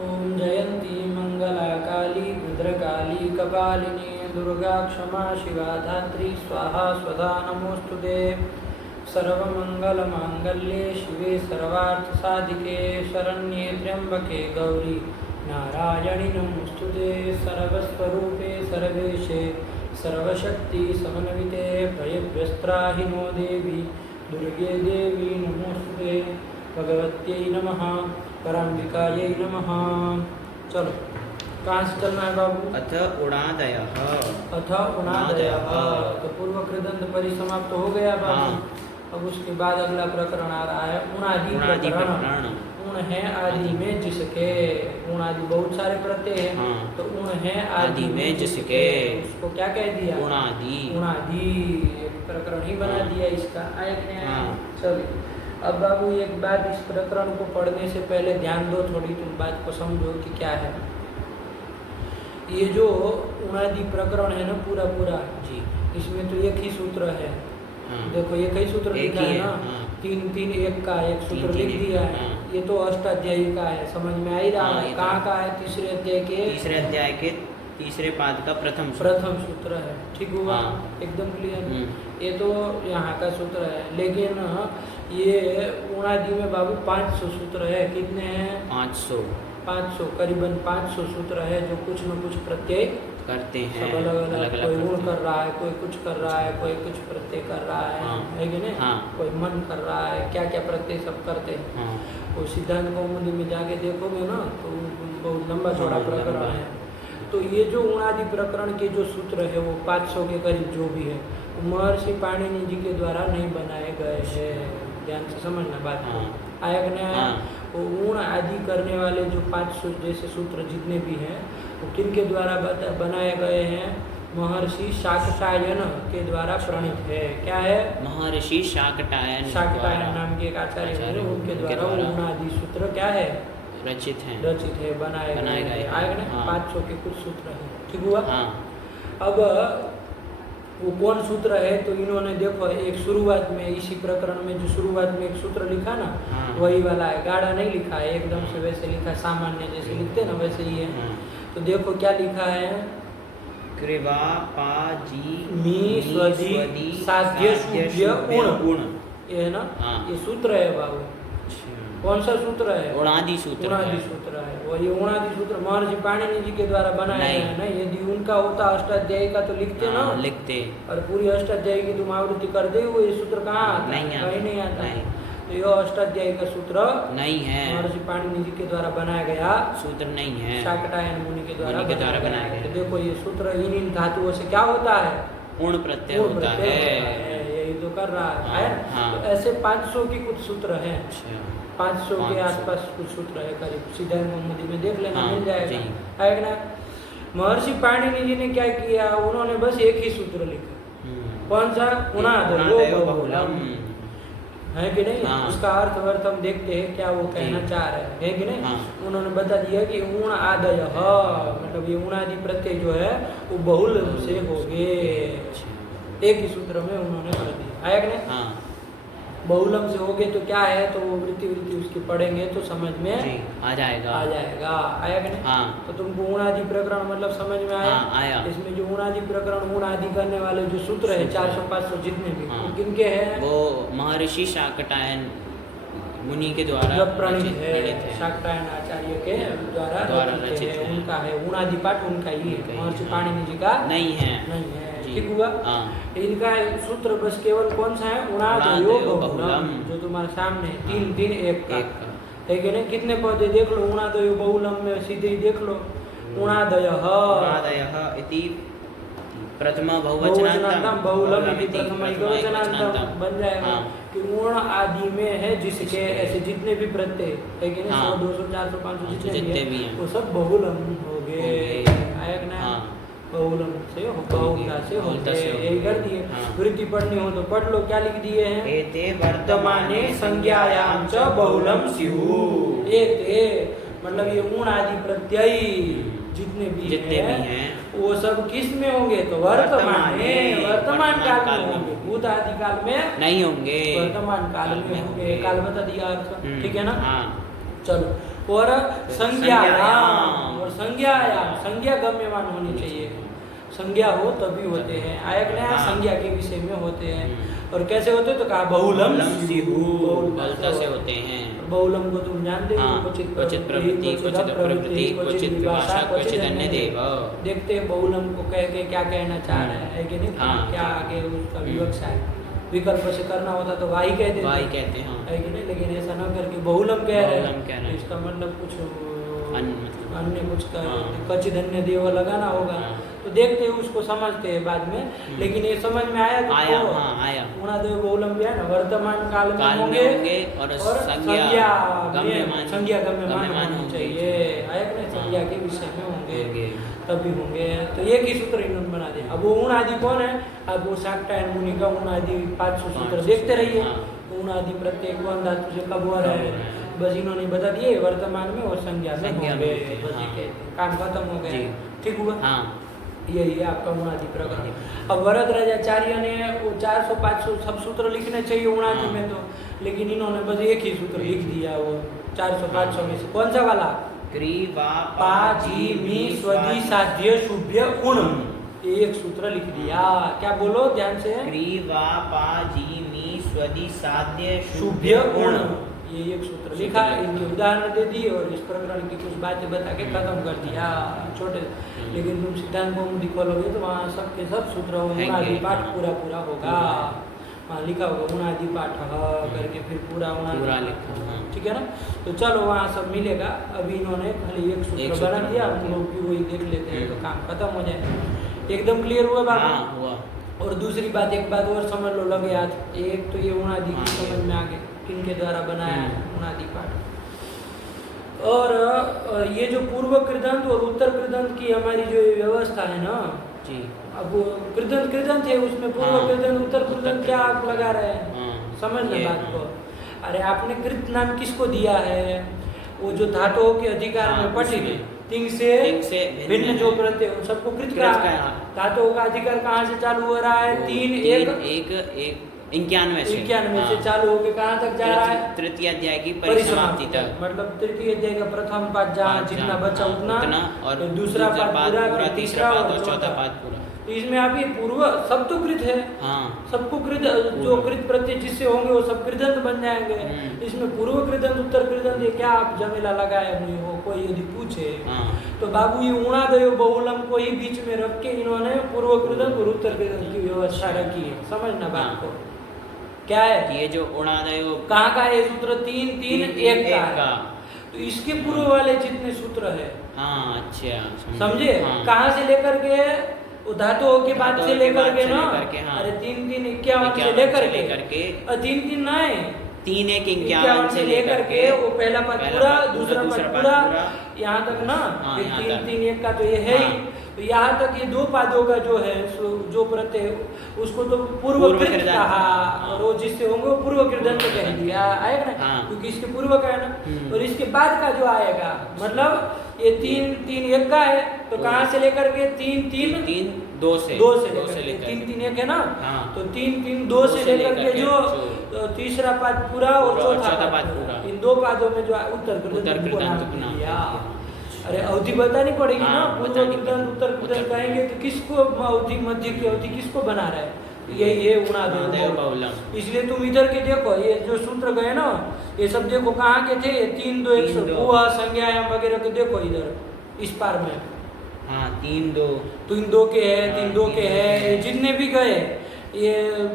ओम जयंती मंगला काली भद्रकाली कपालिनी दुर्गा क्षमा शिवा धात्री स्वाहा स्वधा नमोस्तुते। सर्वमंगलमांगल्ये शिवे सर्वार्थसाधिके शरण्ये त्र्यंबके गौरी नारायणि नमोस्तुते। सर्वस्वरूपे सर्वेशे सर्वशक्ति समन्विते भयव्यस्त्राहिनो देवी दुर्गे देवी नमोस्तुते। भगवत्यै नमः पराम्बिकायै नमः। चलो कहाँ से चलना है बाबू? अथ उणादयः। अथ उणादयः तो पूर्व कृदंत परिसमाप्त हो गया बाबू। हाँ। अब उसके बाद अगला प्रकरण आ रहा है उणादि प्रकरण। उण है आदि में जिसके। उणादि बहुत सारे प्रत्यय हैं। हाँ। तो उण है आदि में जिसके उसको क्या कह दिया? उणादि। उणादि एक प्रकरण ही बना दिया इसका। आए कि नहीं? हाँ। चलिए अब बाबू एक बात, इस प्रकरण को पढ़ने से पहले ध्यान दो, थोड़ी तुम बात को समझो कि क्या है ये जो उणादि प्रकरण है ना पूरा पूरा जी। इसमें तो एक ही सूत्र है। हाँ। देखो एक ही सूत्र एक लिखा ही है है, ना। हाँ। 3 एक का एक सूत्र तीन लिख एक, दिया है। हाँ। ये तो अष्टाध्यायी का है, समझ में आ ही रहा हाँ, है। ये कहाँ तो का है? तीसरे अध्याय के तीसरे अध्याय के तीसरे पाद का प्रथम सूत्र। प्रथम सूत्र है। ठीक हुआ? हाँ। एकदम क्लियर। ये तो यहाँ का सूत्र है, लेकिन ये उणादि में बाबू 500 सूत्र है। कितने हैं? 500 करीबन 500 सूत्र है जो कुछ न कुछ प्रत्यय करते हैं। सब अलग अलग। कोई करते गुण हैं। कर रहा है, कोई कुछ कर रहा है, कोई कुछ प्रत्यय कर रहा है। हाँ। है कि नहीं? हाँ। कोई मन कर रहा है, क्या क्या प्रत्यय सब करते हैं। हाँ। वो सिद्धांत कौमुदी में जाके देखोगे ना तो बहुत लंबा चौड़ा हाँ, प्रकरण लंबा। है। तो ये जो उणादि प्रकरण के जो सूत्र है वो 500 के करीब जो भी है वो महर्षि पाणिनि जी के द्वारा नहीं बनाए गए हैं। ध्यान से समझना बात को। हाँ। आया कि नहीं आया? हाँ। वो ऊण आदि करने वाले जो 500 जैसे सूत्र जितने भी हैं वो किन के द्वारा बनाए गए हैं? महर्षि शाकटायन के द्वारा प्रणीत है। क्या है? महर्षि शाकटायन शाकटायन नाम के एक आचार्य हैं, उनके द्वारा ऊण आदि सूत्र क्या है? रचित हैं। रचित है, बनाए गए। आएगा ना? हाँ। 500 के कुछ सूत्र हैं। ठीक हुआ? हाँ। अब वो कौन सूत्र है? तो इन्होंने देखो एक शुरुआत में इसी प्रकरण में जो शुरुआत में एक सूत्र लिखा ना हाँ। वही वाला है। गाढ़ा नहीं लिखा है, एकदम से वैसे लिखा, सामान्य जैसे लिखते ना वैसे ही है। हाँ। तो देखो क्या लिखा है? कृवा पाजी मी स्वदी साध्य शुद्ध उण। ये है ना? हाँ। ये सूत्र है बाबू। कौन सा सूत्र है? उणादि सूत्र उणादि है। सूत्र है। और ये उणादि सूत्र महर्षि पाणिनि जी के द्वारा बनाया नहीं। गया है ना। यदि उनका होता अष्टाध्यायी का तो लिखते ना। हाँ, लिखते। और पूरी अष्टाध्यायी की तुम आवृत्ति कर दे हुए ये सूत्र कहाँ आता है? नहीं आता। कहीं नहीं आता। नहीं। तो यह अष्टाध्यायी का सूत्र नहीं है। महर्षि पाणिनि जी के द्वारा बनाया गया सूत्र नहीं है। शाकटायन मुनि के द्वारा बनाया गया। तो देखो ये सूत्र इन धातुओं से क्या होता है? पूर्ण प्रत्यय पूर्ण होता प्रत्यय है। होता है। यही तो कर रहा है। हाँ, है? हाँ। तो ऐसे 500 की कुछ सूत्र हैं। अच्छा। 500 के 500 आसपास कुछ सूत्र है करीब। सीधा मोहम्मदी में देख लेना, हाँ, मिल जाएगा। जी। है कि ना? महर्षि पाणिनि जी ने क्या किया? उन्होंने बस एक ही सूत्र लिखा। कौन सा? उणादयो बहुलम। है कि नहीं? हाँ। उसका अर्थ हम देखते हैं क्या वो कहना चाह रहे हैं। है कि नहीं? हाँ। उन्होंने बता दिया कि उण आदय मतलब ये उणादि प्रत्यय जो है वो बहुल से हो गए। एक ही सूत्र में उन्होंने कर दिया। आया कि नहीं? हाँ। बहुलम से हो गए तो क्या है? तो वो वृत्ति उसकी पढ़ेंगे तो समझ में जी, आ जाएगा। आया कि नहीं? हाँ। तो तुमको उणादि प्रकरण मतलब समझ में आया? हाँ, आया। इसमें जो उणादि प्रकरण उण आदि करने वाले जो सूत्र है 400-500 जितने भी हाँ। वो किनके हैं? वो महर्षि शाकटायन मुनि के द्वारा प्रणीत है। है। शाकटायन आचार्य के द्वारा रचित है। है। उनका है उणादि पाठ, उनका ही है। महर्षि हाँ। पाणिनि जी का नहीं है। नहीं है। जी। ठीक हुआ? हाँ। इनका सूत्र बस केवल कौन सा है? उणादयो बहुलम, जो तुम्हारे सामने 3 एक का है कि नहीं? कितने पौधे देख लो उणादयो बहुलम में, सीधे ही देख लो उणादयः उणादयः इति प्रथम बहुवचनांतम बहुलम इति प्रथम एकवचनांतम बन जाएगा। हाँ। कि उण आदि में है जिसके, ऐसे जितने भी प्रत्यय है कि नहीं? हाँ। 100, 200, 400, 500 जितने जितने भी भी हैं हैं वो सब बहुलम हो गए। आया कि नहीं? हाँ। बहुलम से बहुलता से हो बहुलता गए। से हो यही कर दिए। हाँ। वृत्ति पढ़नी हो तो पढ़ लो। क्या लिख दिए हैं? एते वर्तमाने संज्ञायाम च बहुलम स्युः। एते मतलब ये उण आदि प्रत्यय जितने भी हैं वो सब किस में होंगे? तो वर्तमान में, वर्तमान काल में होंगे। भूत आदि काल में नहीं होंगे, वर्तमान काल में होंगे। काल बता दिया अर्थ। ठीक है ना? हाँ। चलो और संज्ञायाम, संज्ञायाम। और संज्ञायाम, संज्ञा गम्यमान होनी चाहिए। संज्ञा हो तभी होते हैं, आयक ने हाँ। संज्ञा के विषय में होते हैं। और कैसे होते हैं तो कहा बहुलम सिहु बहुल बलता से होते हैं। बहुलम को तुम जानते हो, हाँ, क्वचित प्रवृत्ति, क्वचित अप्रवृत्ति, क्वचित विभाषा, क्वचित अन्य देव। देखते हैं बहुलम को कह के क्या कहना चाह रहा है कि नहीं, हाँ। क्या आगे उसका विवक्षा है। विकल्प से करना होता तो वाही कहते वाही कहते हैं, हाँ। है कि नहीं, लेकिन ऐसा न करके बहुलम कह रहे बहुलम कह रहे हैं, हैं। इसका मतलब कुछ मतलब अन्य कुछ हाँ। क्वचित अन्य देव लगाना होगा। हाँ। तो देखते हैं उसको समझते हैं बाद में, लेकिन ये समझ में आया तो आया, हाँ आया। गुणादेव बहुलम भी है ना, वर्तमान काल में होंगे और संज्ञा गम्यमान होनी चाहिए, आया कि नहीं, संज्ञा के विषय में होंगे तभी होंगे। तो एक ही सूत्र इन्होंने बना दिया। अब वो ऊण आदि कौन है, अब वो शाक्टायन मुनि का ऊण आदि 500 सूत्र देखते रहिए। ऊण आदि प्रत्येक कौन धातु से कब हो रहा है, बस इन्होंने बता दिए वर्तमान में और संज्ञा में होंगे, बस ये कहते हैं, काम खत्म हो गया। ठीक हुआ, यही है आपका उणादि प्रगति। अब वरदराजाचार्य ने वो 400-500 सब सूत्र लिखने चाहिए उणादि में तो, लेकिन इन्होंने बस एक ही सूत्र लिख दिया, वो 400-500 में से कौन सा वाला, क्रीवापाजीमी स्वदि साध्य शुभ्य उण, एक सूत्र लिख दिया। क्या बोलो ध्यान से, क्रीवापाजीमी स्वदि साध्य शुभ्य उण, ये एक सूत्र लिखा, इनके उदाहरण दे दिए और इस प्रकरण की कुछ बातें बता के खत्म कर दिया छोटे। लेकिन तुम सिद्धांत कौमुदी खोलोगे तो वहाँ सबके सब सूत्र उणादि पाठ पूरा होगा, वहाँ लिखा होगा उणादि पाठ करके फिर पूरा उणादि, ठीक है ना। तो चलो वहाँ सब मिलेगा। अभी इन्होंने खाली एक सूत्र बना दिया, हम लोग भी वही देख लेते हैं तो काम खत्म हो जाए। एकदम क्लियर हुआ बात हुआ। और दूसरी बात, एक बात और समझ लो लगे आज, एक तो ये उणादि की समझ में आ गए किनके द्वारा बनाया है उणादि पाठ। और ये जो पूर्व कृदंत और उत्तर कृदंत की हमारी जो व्यवस्था है ना जी, अब कृदंत है उसमें पूर्व कृदंत उत्तर कृदंत क्या आप लगा रहे हैं, समझना बात को। अरे आपने कृत नाम किसको दिया है, वो जो धातुओं के अधिकार में पठित तिंग से भिन्न जो प्रत्यय उन सबको कृत का, धातुओं का अधिकार कहाँ से चालू हो रहा है, 91 से चालू होकर कहाँ तक जा रहा है, तृतीय अध्याय की परिसमाप्ति तक, मतलब तृतीय अध्याय का प्रथम पाठ जहाँ जितना बचा उतना, और दूसरा पाठ पूरा, तीसरा पाठ और चौथा पाठ पूरा। तो इसमें आप ये पूर्व सब तो कृत है, सबको कृत, जो कृत प्रत्यय जिससे होंगे वो सब कृदंत बन जाएंगे। इसमें पूर्व कृदंत उत्तर कृदंत ये क्या आप जमेला लगाए हुए हो, कोई यदि पूछे तो बाबू ये उणादयो बहुलम को ही बीच में रख के इन्होंने पूर्व कृदंत और उत्तर कृदंत की व्यवस्था रखी है, समझना बात को। क्या है ये जो उणादयो कहाँ का है सूत्र, 3-3-1 का, तो इसके पूर्व वाले जितने सूत्र है, अच्छा समझे, कहाँ से लेकर के धातुओं के बाद से लेकर के ना, अरे 3-3-51 से लेकर के 3-3 ना है 3-1-51 से लेकर के वो पहला पद पूरा, दूसरा पद पूरा, यहाँ तक ना, 3-3-1 का तो ये है ही। तो यहाँ तक ये दो पादों का जो है जो प्रत्यय उसको तो पूर्व कृत कहा, और वो जिससे होंगे वो पूर्व कृदंत कह दिया, आएगा ना, क्योंकि इसके पूर्व का है ना। और इसके बाद का जो आएगा, मतलब ये 3-3-1 का है, तो कहाँ से लेकर के 3-3-2 से लेकर 3-3-1 है ना, तो 3-3-2 से लेकर के जो तीसरा पाद पूरा और चौथा पाद पूरा, इन दो पादों में जो उत्तर कृदंत। अरे अवधि बतानी पड़ेगी ना, पूर्व कृदंत उत्तर कृदंत कहेंगे तो किसको अवधि मध्य की अवधि किसको बना रहा है, यही है उणादयो बहुलम। इसलिए तुम इधर के देखो, ये जो सूत्र गए ना ये सब देखो कहाँ के थे, 3-2-1 संज्ञायाम वगैरह के देखो इधर इस पार में, 3-2 के है, 3-2 के है, जितने भी गए ये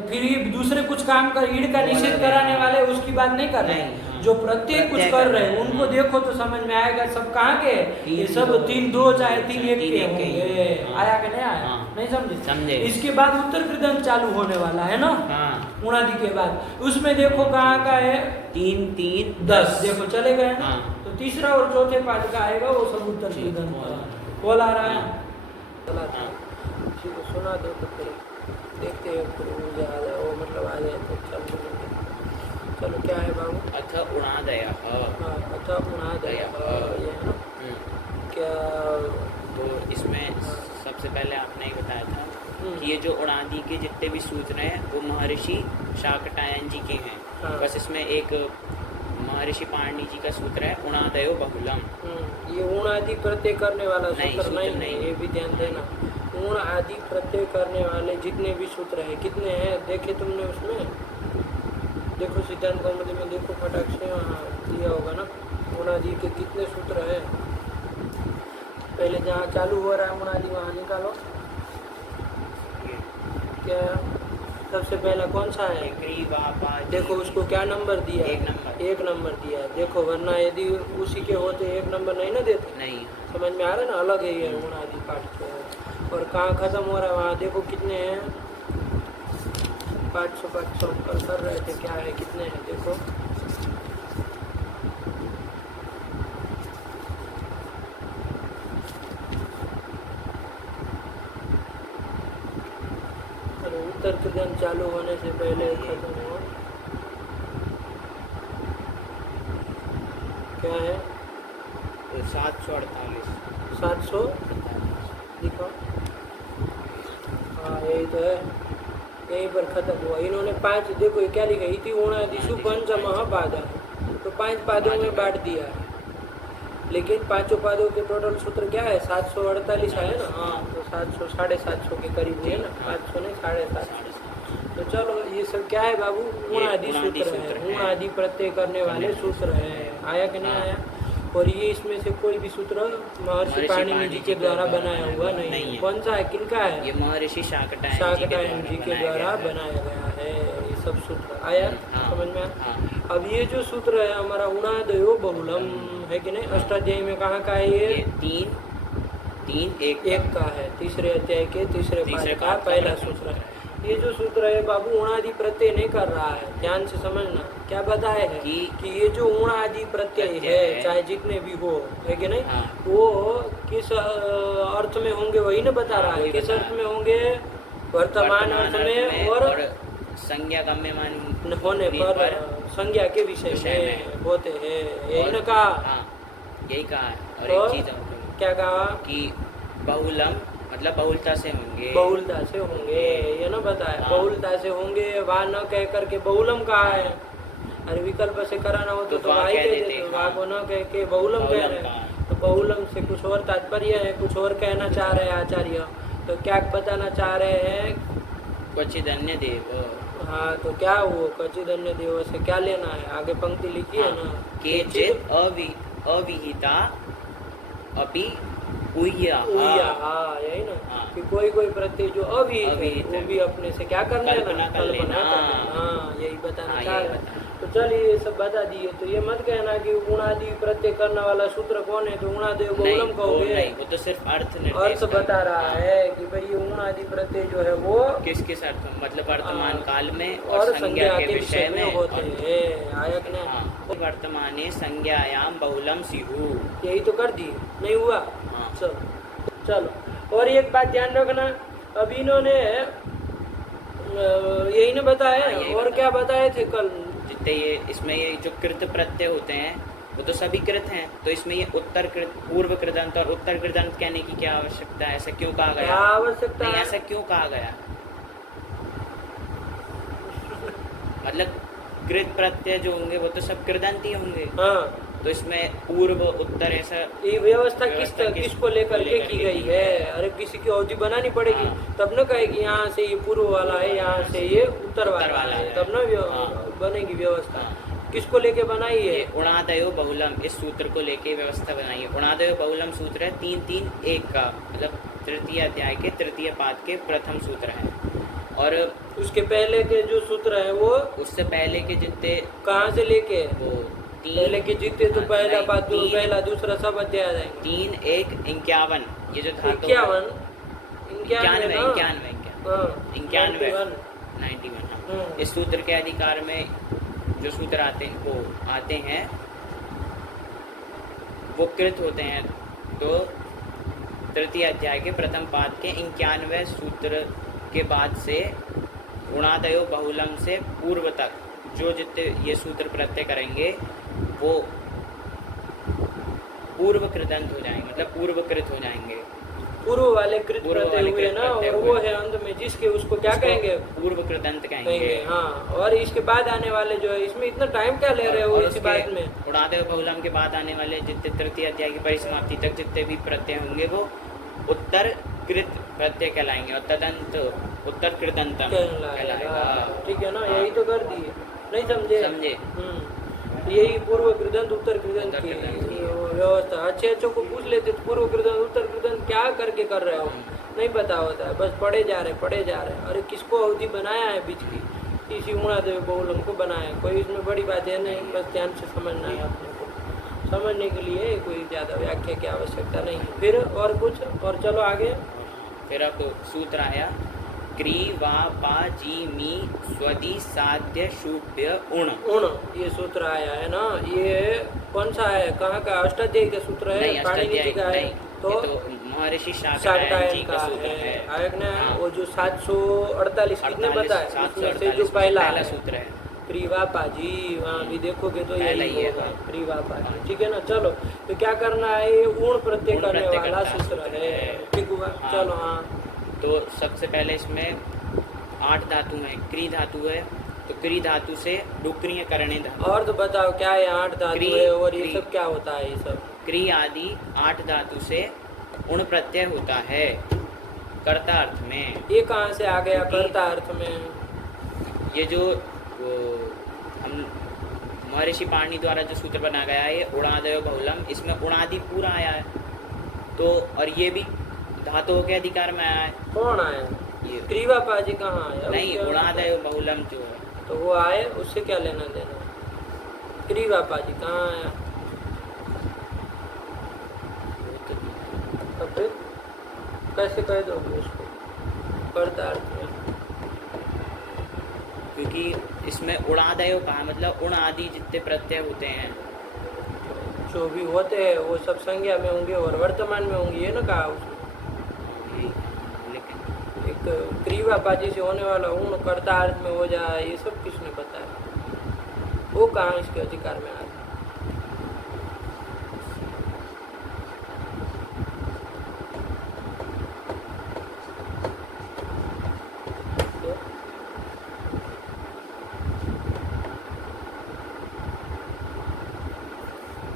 फिर ये दूसरे कुछ काम कर ईड़ का निषेध कराने वाले उसकी बात नहीं कर रहे हैं, जो प्रत्येक कुछ कर रहे हैं उनको देखो तो समझ में आएगा सब कहाँ के, ये सब 3-2 चाहे 3-1 के होंगे, आया कि नहीं आया, नहीं समझे। इसके बाद उत्तर कृदंत चालू होने वाला है ना उणादि के बाद, उसमें देखो कहाँ का है 3-3-10 देखो चले गए ना, तो तीसरा और चौथे पाद का आएगा वो सब उत्तर कृदंत। कॉल आ रहा है, सुना दो तो फिर देखते हैं, वो मतलब आ जाए तो चलो क्या है बाबू, अथ उणादयः, अथ उणादयः ये है ना क्या। तो इसमें सबसे पहले आपने ही बताया था कि ये जो उणादि के जितने भी सूत्र हैं वो महर्षि शाकटायन जी के हैं, बस इसमें एक महर्षि पाणिनि जी का सूत्र है उणादयो बहुलम। ये ऊण आदि प्रत्यय करने वाला नहीं, सूत्र सूत्र नहीं नहीं। है, ये भी ध्यान देना। ऊण आदि प्रत्यय करने वाले जितने भी सूत्र है कितने हैं देखे तुमने उसमें? देखो सिद्धांत कौमुदी में देखो फटाक से वहाँ दिया होगा ना ऊण आदि के कितने सूत्र है। पहले जहाँ चालू हो रहा है ऊण आदि वहाँ निकालो। क्या सबसे पहला कौन सा है? देखो उसको क्या नंबर दिया? एक नंबर दिया है। देखो वरना यदि उसी के होते एक नंबर नहीं ना देते। नहीं समझ में आ रहा है ना? अलग है ये ऊण आदि पाठ के। और कहाँ खत्म हो रहा है वहाँ देखो कितने हैं? 500 कर रहे थे, क्या है कितने हैं देखो। उत्तर कृदन चालू होने से पहले खत्म हुआ। क्या है? 748 700 दिखाओ। हाँ यही तो है, यहीं पर खत्म हुआ। इन्होंने 5 देखो ये क्या लिखा? इति ऊणादिषु पंचमः पादा, तो 5 पादों में बांट दिया है। लेकिन 5 पादों के टोटल सूत्र क्या है? 748 है ना। हाँ तो 700 750 के करीब है ना। 500 नहीं 750। तो चलो ये सब क्या है बाबू? ऊण आदि सूत्र है। ऊण आदि प्रत्यय करने वाले सूत्र है। आया कि नहीं आया? और ये इसमें से कोई भी सूत्र महर्षि पाणिनि जी के द्वारा बनाया हुआ नहीं है। कौन सा है? किनका है? ये महर्षि शाकटायन जी के द्वारा बनाया गया है ये सब सूत्र। आया समझ में? अब ये जो सूत्र है हमारा उणादयो बहुलम है कि नहीं? अष्टाध्यायी में कहाँ का है ये? 3 एक का है। तीसरे अध्याय के तीसरे पाठ का पहला सूत्र है। ये जो सूत्र है बाबू ऊण आदि प्रत्यय नहीं कर रहा है, ध्यान से समझना। क्या बताए है कि ये जो ऊण आदि प्रत्यय है चाहे जितने भी हो है कि नहीं, वो किस अर्थ में होंगे वही ना बता रहा है। किस अर्थ में होंगे? वर्तमान अर्थ में और संज्ञा गम्यमान होने पर संज्ञा के विषय में होते हैं। यही ना कहा? यही कहा है। और तो एक चीज क्या कहा? कि बहुलम मतलब बहुलता से होंगे। बहुलता से होंगे ये ना बताया। बहुलता से होंगे वहाँ न कह करके बहुलम कहा है। अरे विकल्प से कराना हो तो भाई कह देते, वहाँ को न कह के बहुलम कह रहे हैं। तो बहुलम से कुछ और तात्पर्य है, कुछ और कहना चाह रहे हैं आचार्य। तो क्या बताना चाह रहे हैं? क्वचिद अन्य देव। हाँ तो क्या वो क्वचिद अन्य देव से क्या लेना है? आगे पंक्ति लिखी है ना, केचित् अविहिता अपि उय्या। हाँ यही ना कि कोई कोई प्रत्यय जो अविहित है वो भी अपने से क्या करना है ना? कल्पना करना। हाँ यही बताना चाह रहे हैं। तो चलिए ये सब बता दिए। तो ये मत कहना कि ऊणादि प्रत्यय करने वाला सूत्र कौन है तो ऊणादय बहुलम कहोगे। वो तो सिर्फ अर्थ बता रहा है कि भाई ये ऊणादि प्रत्यय जो है वो किस किस अर्थ में, मतलब वर्तमान काल में और संज्ञा के विषय में होते हैं। आया कि नहीं? वर्तमाने संज्ञायाम बहुलम सिहु। यही तो कर दिए, नहीं हुआ? चलो और एक बात ध्यान रखना, अब इन्होंने यही ना बताया। और क्या बताए थे कल? जितने ये इसमें ये जो कृत प्रत्यय होते हैं वो तो सभी कृत हैं, तो इसमें ये उत्तर कृत, पूर्व कृदंत और उत्तर कृदंत कहने की क्या आवश्यकता है? ऐसा क्यों कहा गया? क्या आवश्यकता है? ऐसा क्यों कहा गया? मतलब कृत प्रत्यय जो होंगे वो तो सब कृदंत ही होंगे। हाँ तो इसमें पूर्व उत्तर ऐसा ये व्यवस्था किसको लेकर के की गई है? अरे किसी की अवधि बनानी पड़ेगी तब न कहेगी यहाँ से ये पूर्व वाला है, यहाँ से ये उत्तर वाला है, तब न बनेगी व्यवस्था। किसको लेके बनाई है? उणादयो बहुलम, इस सूत्र को लेके व्यवस्था बनाई है। उणादयो बहुलम सूत्र है 3-3-1 का, मतलब तृतीय अध्याय के तृतीय पाद के प्रथम सूत्र है। और उसके पहले के जो सूत्र है वो उससे पहले के जितने कहाँ से लेके वो पहले के जितने तो पहला पाद पहला दूसरा सब अध्याय जाएंगे। 3-1-51 ये जो था 91 इस सूत्र के अधिकार में जो सूत्र आते हैं वो कृत होते हैं। तो तृतीय अध्याय के प्रथम पाद के 91वें सूत्र के बाद से उणादयो बहुलम से पूर्व तक जो जितने ये सूत्र प्रत्यय करेंगे वो पूर्व कृदंत हो जाएंगे, मतलब पूर्वकृत हो जाएंगे। पूर्व वाले कृत पूर्व प्रत्यय वाले हुए कृत ना, प्रत्यय और हुए। वो है अंत में जिसके, उसको क्या उसको कहेंगे? पूर्व कृदंत कहेंगे, कहेंगे। हाँ। और इसके बाद आने वाले जो है, इसमें इतना टाइम क्या ले रहे हो और इसी बात में? उसके उड़ादेव बहुलम के बाद आने वाले जितने तृतीय अध्याय की परिसमाप्ति तक जितने भी प्रत्यय होंगे वो उत्तर कृत प्रत्यय कहलाएंगे और तदंत उत्तर कृदंतम कहलाएगा। ठीक है ना, हाँ। यही तो कर दिए, नहीं समझे? समझे। यही पूर्व कृदंत उत्तर कृदंत उत्तर की कृदंत की। व्यवस्था। अच्छे अच्छों को पूछ लेते तो पूर्व कृदंत उत्तर कृदंत क्या करके कर रहे हो, नहीं पता होता है, बस पढ़े जा रहे। अरे किसको अवधि बनाया है बीच की? इसी उणादेव बहुलम को बनाया है। कोई इसमें बड़ी बात है नहीं, बस ध्यान से समझना है अपने को। समझने के लिए कोई ज़्यादा व्याख्या की आवश्यकता नहीं है। फिर और कुछ, और चलो आगे। फिर अब सूत्र आया क्री वा पा जी मी स्वदी साध्य शुभ्य उण। ये सूत्र आया है ना, ये कौन सा है, कहाँ का? अष्टाध्यायी का सूत्र है, नहीं, पाणिनि जी का है? नहीं, तो ये तो महर्षि शाकटायन शाकटायन जी का का सूत्र है। है। आयक ने हाँ। वो जो 748 कितने बताए, उसमें से जो पहला सूत्र है क्रीवा पाजी, वहाँ भी देखोगे तो पहला यही ही है। होगा, क्रीवा पाजी। ठीक है ना, चलो तो क्या करना है, ये ऊण प्रत्यय ऊण करने प्रत्यय वाला करता सूत्र है। ठीक हुआ, हाँ। चलो। हाँ, तो सबसे पहले इसमें 8 धातु हैं। क्री धातु है तो क्री धातु से डुक्रिय करणे धातु। और तो बताओ क्या है, 8 धातु क्री- है, और ये क्री- सब क्या होता है? ये सब क्री आदि 8 धातु से उण प्रत्यय होता है कर्ता अर्थ में। ये कहाँ से आ गया क्योंकि- कर्ता अर्थ में? ये जो वो हम महर्षि पाणिनि द्वारा जो सूत्र बना गया है, ये उणादय बहुलम, इसमें उणादि पूरा आया है। तो और ये भी धातुओं के अधिकार में आया है। कौन आया? ये क्रीवा पाजी कहाँ आया? नहीं, उसके- उणादय बहुलम जो है तो वो आए, उससे क्या लेना देना? क्रीवा पाजी कहाँ आया? तो फिर कैसे कह दोगे उसको कर्ता अर्थ में? क्योंकि इसमें उणादय कहा मतलब उण आदि जितने प्रत्यय होते हैं जो भी होते हैं वो सब संज्ञा में होंगे और वर्तमान में होंगे, ये ना कहा उसने। लेकिन एक क्रीवा पाजी से होने वाला ऊण कर्ता अर्थ में हो जाए, ये सब किसने बताया? वो कहाँ इसके अधिकार में आ गया?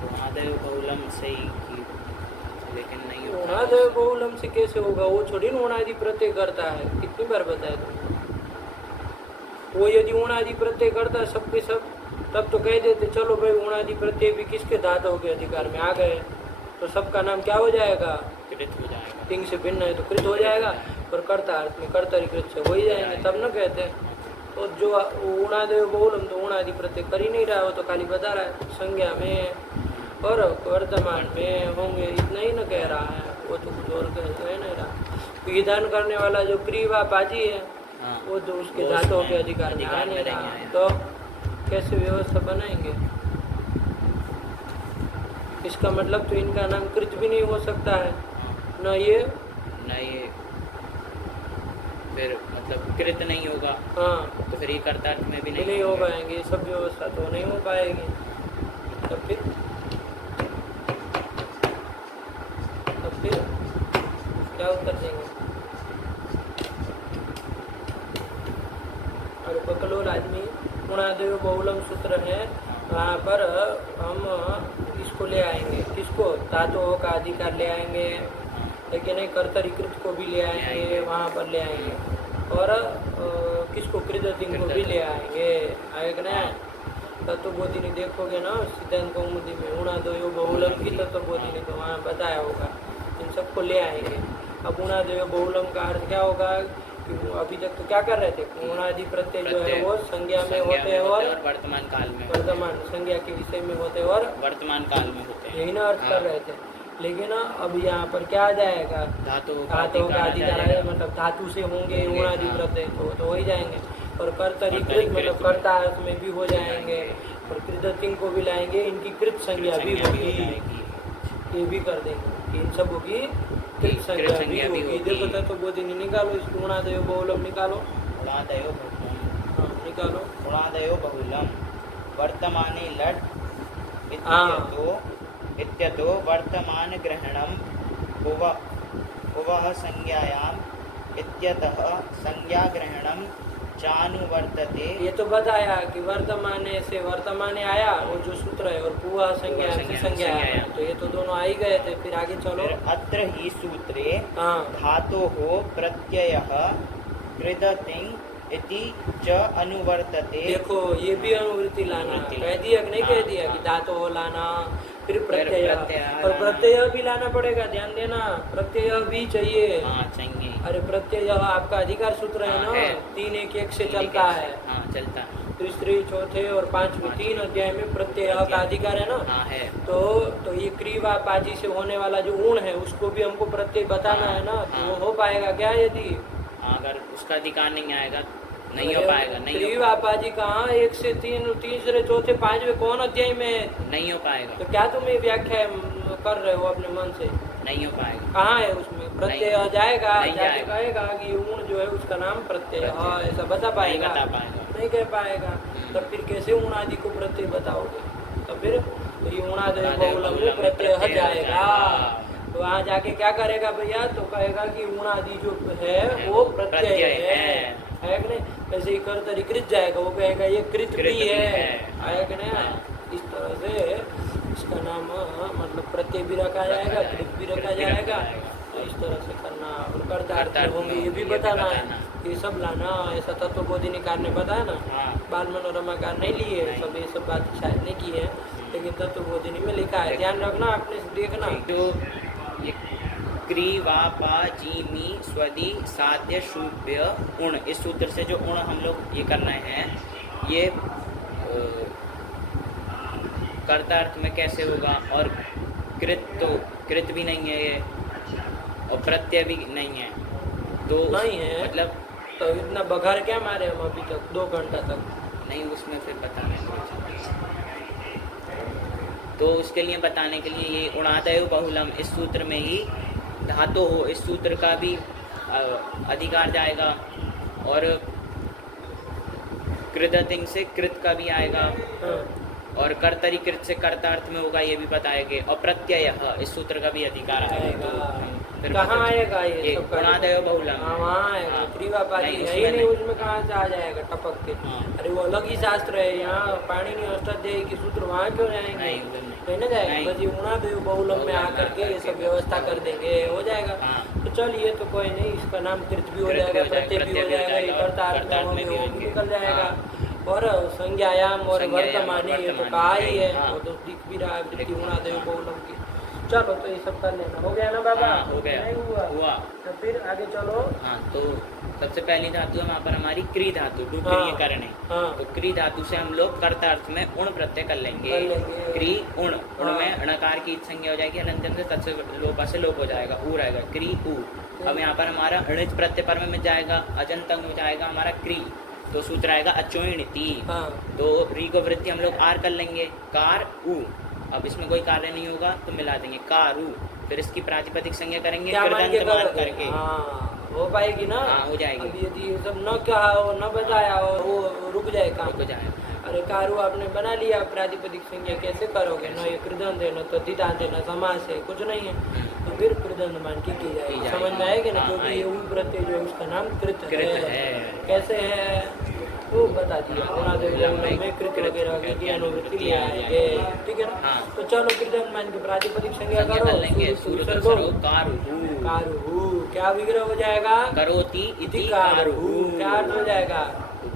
उणादय बहुलम से ही की, लेकिन नहीं होता। उणादय बहुलम से कैसे होगा? वो छोड़ी ना उणादि प्रत्यय करता है, कितनी बार बताया तुमने? वो यदि उणादि प्रत्यय करता है सबके सब, तब तो कह देते चलो भाई उणादि प्रत्यय भी किसके धातुओं के अधिकार में आ गए, तो सबका नाम क्या हो जाएगा? कृत हो जाएगा। तिंग से भिन्न है तो कृत हो जाएगा, और कर्ता अर्थ में कर्तरी कृत से हो ही जाएंगे, तब न कहते। तो जो उणादय बहुलम तो उणादि प्रत्यय कर ही नहीं रहा, हो तो खाली बता रहा है संज्ञा में और वर्तमान में होंगे, इतना ही न कह रहा है, वो तो कुछ और कह नहीं रहा। विधान करने वाला जो क्रीवा पाजी है, हाँ, वो तो उसके वो धातुओं उसमें के अधिकार में आ नहीं रहा, आया। तो कैसे व्यवस्था बनाएंगे? इसका मतलब तो इनका नाम कृत भी नहीं हो सकता है, न ये नहीं, फिर मतलब कृत नहीं होगा। हाँ, तो फिर ये कर्तार्थ में भी नहीं हो पाएंगे, ये सब व्यवस्था तो नहीं हो पाएगी। तब फिर क्या उत्तर देंगे? और बकलोल आदमी उणादेव बहुलम सूत्र है, वहाँ पर हम इसको ले आएंगे, किसको? धातुओं का अधिकार ले आएंगे, लेकिन नहीं कर्तरीकृत को भी ले आएंगे, वहाँ पर ले आएंगे, और किसको? कृततिंग को भी ले आएंगे। आएगा ना? तत्वबोधिनी देखोगे ना सिद्धांत कौमुदी में उणादेव बहुलम की तत्वबोधिनी, तो वहाँ बताया होगा, इन सबको ले आएंगे। अब उणादेव बहुलम का अर्थ क्या होगा? कि अभी तक तो क्या कर रहे थे, उणादि प्रत्यय जो है वो संज्ञा में होते हैं और वर्तमान काल में, वर्तमान संज्ञा के विषय में होते हैं और वर्तमान काल में होते हैं, यही ना अर्थ कर रहे थे। लेकिन अब यहाँ पर क्या आ जाएगा? धातुओं का अधिकार है, जाएगा। मतलब धातु से होंगे उणादि हाँ। प्रत्यय, तो हो ही जाएंगे। और कर्तरीकृत कर्तरीकृत मतलब कर्ता अर्थ में भी हो जाएंगे, और कृततिंग को भी लाएंगे, इनकी कृत संज्ञा भी होगी, ये भी कर देंगे, इन सब होगी कृत संज्ञा भी होगी। देखो तो बोधिनी निकालो, इस उणादेव बहुलम निकालो। उणादयो बहुलम, हाँ, निकालो। उणादयो बहुलम वर्तमाने लट इत्यतो वर्तमान ग्रहणम भुव वह संज्ञायाम इत्यतः संज्ञाग्रहणम चानुवर्तते। ये तो बताया कि वर्तमाने से वर्तमाने आया वो जो सूत्र है, और पूर्व संज्ञा से संज्ञा आया, तो ये तो दोनों आ ही गए थे। फिर आगे चलो। फिर अत्र ही सूत्रे हाँ धातोः प्रत्ययः कृदतिं इति च अनुवर्तते। देखो ये भी अनुवृत्ति लाना अनुवृत्ति कह दिया कि नहीं कह हाँ, दिया कि हाँ। धातु हो लाना, फिर प्रत्यय, प्रत्यय और लाना। प्रत्यय भी लाना पड़ेगा, ध्यान देना, प्रत्यय भी चाहिए। हाँ चाहिए। अरे प्रत्यय आपका अधिकार सूत्र है ना, हाँ, है। 3 1 1 से चलता है। हाँ चलता है। तीसरे चौथे और पांचवें 3 अध्याय में प्रत्यय का अधिकार है ना। हाँ है। तो ये क्रिया पाजी से होने वाला जो ऊण है उसको भी हमको प्रत्यय बताना है ना, तो वो हो पाएगा क्या? यदि अगर उसका अधिकार नहीं आएगा नहीं हो पाएगा। नहीं हो क्रिया पाजी कहाँ 1 से 3, तीसरे चौथे पांचवें कौन अध्याय में है? नहीं हो पाएगा। तो क्या तुम ये व्याख्या कर रहे हो अपने मन से? नहीं हो पाएगा। कहाँ है उसमें प्रत्यय? नहीं। जाएगा नहीं जाके जाएगा। कहेगा कि ऊण जो है उसका नाम प्रत्यय, प्रत्यय। हाँ ऐसा बता पाएगा? नहीं बता पाएगा। नहीं कह पाएगा। तब फिर कैसे ऊण आदि को प्रत्यय बताओगे? तो फिर तो ये ऊणादेव बहुलम में प्रत्यय जाएगा। तो वहाँ जाके क्या करेगा भैया? तो कहेगा कि ऊण आदि जो है वो प्रत्यय है कि नहीं? ऐसे ही कर तरीकृत जाएगा, वो कहेगा ये कृत भी है कि नहीं? इस तरह से इसका नाम मतलब प्रत्यय भी रखा जाएगा, कृत भी रखा जाएगा। तो इस तरह से करना, और कर्तार्थ होंगे ये भी बताना है, ये सब लाना। ऐसा तत्वबोधिनीकार ने बताया ना, बाल मनोरमाकार नहीं लिए सब, ये सब बात शायद नहीं की है, लेकिन तत्वबोधिनी में लिखा है, ध्यान रखना, आपने देखना। तो ये क्रीवापाजीमी स्वदी साध्य शुभ्य उण, इस सूत्र से जो उण हम लोग ये कर रहे हैं, ये कर्तार्थ में कैसे होगा? और कृत तो कृत भी नहीं है ये, और प्रत्यय भी नहीं है, तो नहीं है मतलब तो इतना बघार क्या मारे हम अभी तक 2 घंटा तक? नहीं, उसमें फिर बताने तो उसके लिए बताने के लिए ये उणादयो बहुलम, इस सूत्र में ही धातु हो, इस सूत्र का भी अधिकार जाएगा, और कृदतिंग से कृत का भी आएगा, हाँ। और कर्तरी कृत से कर्तार्थ में होगा, ये भी बताएंगे, और प्रत्यय इस सूत्र का भी अधिकार आएगा। फिर कहाँ आएगा ये सब? उणादयो बहुलम, हाँ वहाँ आएगा। क्रियापाती नहीं, है ही उसमें नहीं, नहीं। उसमें कहाँ से आ जाएगा टपक के? हाँ। अरे वो अलग ही शास्त्र है, यहाँ पाणिनि अष्टाध्यायी के सूत्र वहाँ क्यों जाएंगे? नहीं, उधर नहीं। कहीं ना जाएगा, नहीं। बस ये उणादेव बहुलम में आकर के ये सब व्यवस्था कर देंगे, हो जाएगा। हाँ। तो चलिए, तो कोई नहीं, इसका नाम कृत भी हो कृत भी जाएगा, हो जाएगा, प्रत्यय भी हो जाएगा, ये कर्तार्थ में में भी वो भी होंगे। निकल जाएगा। हाँ। और संज्ञायाम और संज्ञायाम और वर्तमानी ये तो वर्तमानी, कहा ही है, हाँ। वो तो दिख भी रहा है वृत्ति उणादेव बहुलम की। चलो तो ये सब कर लेना, हो गया ना बाबा? हाँ, हो गया। नहीं हुआ? तो फिर आगे चलो। हाँ, तो सबसे पहली धातु है वहाँ पर हमारी क्री धातु, हाँ। डुक्रिय करने। हाँ। तो क्री धातु से हम लोग कर्तार्थ में उण प्रत्यय कर लेंगे। क्री उण, उण हाँ। में णकार की संज्ञा हो जाएगी, अनंतम से तत्से लोपा से लोप हो जाएगा, ऊ रहेगा क्री ऊ। अब यहाँ पर हमारा अणिज प्रत्यय पर में जाएगा, अजंतंग हो जाएगा हमारा क्री, तो सूत्र आएगा अचोइणति। हाँ। तो री को वृत्ति हम लोग आर कर लेंगे, कार ऊ। अब इसमें कोई कार्य नहीं होगा तो मिला देंगे कारू, फिर इसकी प्रातिपदिक संज्ञा करेंगे क्या मान के कृदंत मान करोगे? करके। हाँ, हो पाएगी ना? हाँ, हो जाएगी। अब यदि ये सब न कहा हो, न बताया हो, वो रुक जाए काम। रुक जाए। अरे कारू आपने बना लिया, प्रातिपदिक संज्ञा कैसे करोगे? न ये कृदंत है, न तो दितांत है, न समास है, कुछ नहीं है, तो फिर कृदंत मान की जाएगी। समझ में आएगी ना? हाँ, क्योंकि ये ऊ प्रत्यय जो है उसका नाम कृत कृत है। है। कैसे है वो बता दिया, उणादेव बहुलम में कृत वगैरह की अनुवृत्ति ले आएंगे, ठीक है ना? हाँ। तो चलो कृदंत मान के प्रातिपदिक संज्ञा संज्ञा करो, कर लेंगे, शुरू सूर्य करो। कारुहु, कारुहु, क्या विग्रह हो जाएगा? करोति इति कारुहु, कारुहु। क्या अर्थ हो जाएगा?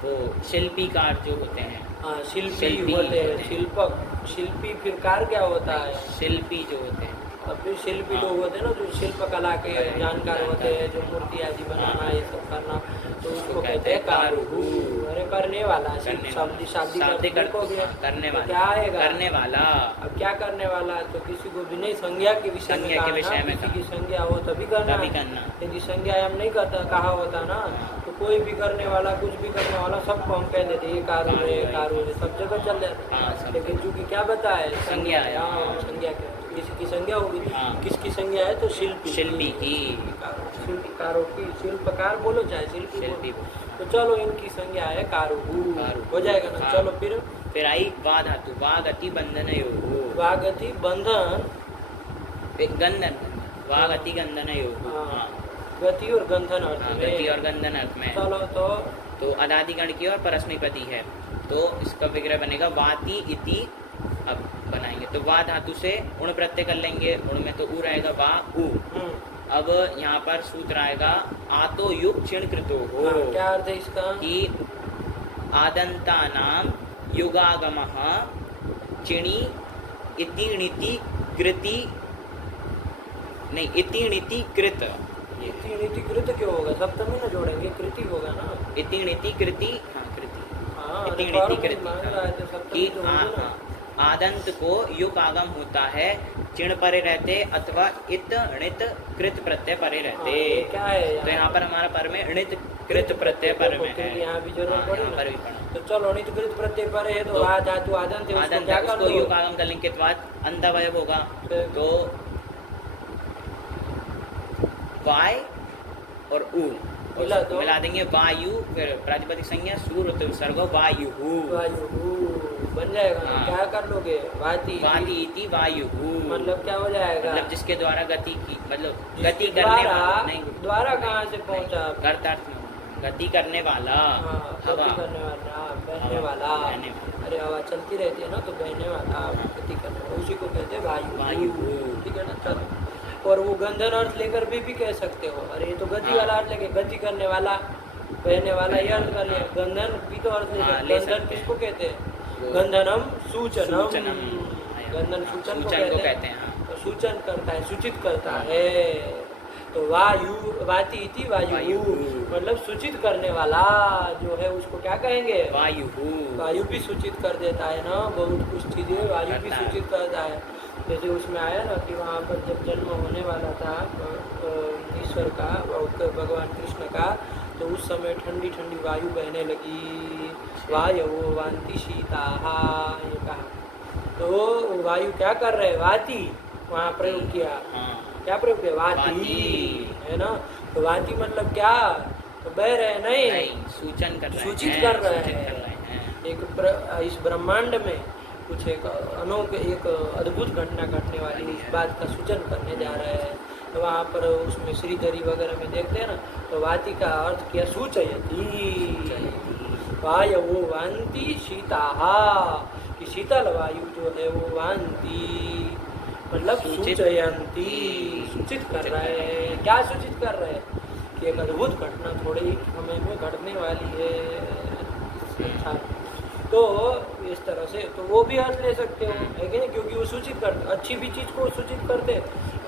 वो शिल्पीकार जो होते हैं, हाँ, शिल्पी शिल्पी होते हैं, होते हैं। शिल्पक, शिल्पी। फिर कार क्या होता है? शिल्पी जो होते हैं, और फिर शिल्पी लोग होते हैं ना, जो शिल्प कला के जानकार होते हैं, जो मूर्ति आदि बनाना ये सब करना, तो उसको कहते हैं कारुहु। अरे करने वाला, शाब्दिक शाब्दिक अर्थ हो गया। करने तो वाला, क्या आएगा? करने वाला। अब क्या करने वाला? तो किसी को भी नहीं, संज्ञा के विषय में संज्ञा के कहा विषय ना, में किसी कहा। की संज्ञा हो तभी करना तभी है। करना। यदि संज्ञा हम नहीं करता कहा होता ना, तो कोई भी करने वाला, कुछ भी करने वाला, सबको हम कह देते ये कारू है, ये कारू है, सब जगह चल जाते। हाँ, सब। लेकिन चूंकि क्या बता है? संज्ञा है। हाँ, संज्ञा क्या है? किसी की संज्ञा होगी। हाँ। किसकी संज्ञा है? तो शिल्पी शिल्पी की। शिल्पकारों की, शिल्पकार बोलो चाहे शिल्पी शिल्पी बोलो। तो चलो इनकी संज्ञा है कारुहु, कारुहु। हो जाएगा ना? हाँ। चलो फिर आई वा धातु, वा गति बंधन योग, वागति बंधन, गंधन, वा गति गंधन योग। हाँ। हाँ, गति और गंधन अर्थ हाँ, में। गति और गंधन अर्थ में। चलो तो अदादिगण की और परस्मैपदी है, तो इसका विग्रह बनेगा वाति इति। अब बनाएंगे तो वा धातु से उण प्रत्यय कर लेंगे, उण में तो उ रहेगा, वा उ। अब यहाँ पर सूत्र आएगा आतो युग चिण कृतो हो। हाँ, क्या अर्थ है इसका? कि आदंतानाम युगागमः चिणी इति णिति कृति, नहीं इति णिति कृत, इति नीति कृत क्यों होगा? सप्तमी ना जोड़ेंगे, कृति होगा ना। इति णिति कृति, हाँ कृति, हाँ, इति देखो, णिति और कृति, मान रहा है तो सप्तमी कि तो होगा ना। हाँ, आदंत को युग आगम होता है चिण परे रहते अथवा इत णित कृत प्रत्यय परे रहते। ये क्या है तो यहाँ पर हमारा पर में णित कृत प्रत्यय पर में है, यहाँ भी जरूरत हाँ, पड़ी यहाँ ना। पर भी पड़ा। तो चलो णित कृत प्रत्यय पर है तो तो आ धातु आदंत है, उसको आदंत क्या है, कर उसको लो? युग आगम करने के बाद अंतवय होगा, तो वाय और उ मिला देंगे, वायु, फिर प्रातिपदिक संज्ञा सूर विसर्ग वायु, वायु बन जाएगा ना। हाँ। क्या कर लोगे? वाति वाति इति वायु, मतलब क्या हो जाएगा? मतलब जिसके द्वारा गति की, मतलब जिसके गति करने वाला, नहीं द्वारा कहाँ से पहुँचा? कर्तार्थ में गति करने वाला, हाँ, हवा, गति करने वाला, बहने हवा, वाला। बहने वाला। अरे हवा चलती रहती है ना, तो बहने वाला, गति करने वाला, उसी को कहते हैं वायु। वायु। ठीक है ना? चलो, और वो गंधन अर्थ लेकर भी कह सकते हो। अरे ये तो गति हाँ। वाला अर्थ लेके, गति करने वाला, बहने वाला, ये अर्थ कर लिया। गंधन भी तो अर्थ हाँ, लेके, ले गंधन सकते हैं। किसको कहते हैं? वो गंधनम सूचनम। सूचनम। गंधन सूचन को सूचन को कहते कहते हैं। हैं, तो सूचन करता है, सूचित करता हाँ। है। तो वायु, वाति इति वायु, वायु। मतलब सूचित करने वाला जो है उसको क्या कहेंगे? वायु। वायु भी सूचित कर देता है ना, बहुत कुछ चीजें वायु भी करता है। सूचित करता है। जैसे उसमें आया ना कि वहाँ पर जब जन्म होने वाला था ईश्वर का, भगवान कृष्ण का, तो उस समय ठंडी ठंडी वायु बहने लगी। वायु वांति शीता, ये कहा। तो वायु क्या कर रहे? वाति, वहाँ प्रयोग किया। हाँ, क्या प्रयोग किया? वाति, वाति। है ना। तो वाति मतलब क्या? तो बह रहे नहीं, सूचन कर रहे हैं, सूचित कर रहे सूचित हैं। कर रहे हैं। एक इस ब्रह्मांड में कुछ एक अनोख, एक अद्भुत घटना घटने वाली, इस बात का सूचन करने जा रहे हैं। तो वहाँ पर उसमें श्रीधरी वगैरह में देखते हैं ना, तो वाति का अर्थ किया सूचयति। वायु वांति शीताहा, कि शीतल वायु जो है वो वांति, मतलब सूचयंती, सूचित कर रहे हैं। क्या सूचित कर रहे हैं? कि एक अद्भुत घटना थोड़े ही समय में घटने वाली है। अच्छा, तो इस तरह से तो वो भी अर्थ ले सकते हो, है कि नहीं? क्योंकि वो सूचित करते, अच्छी भी चीज़ को सूचित करते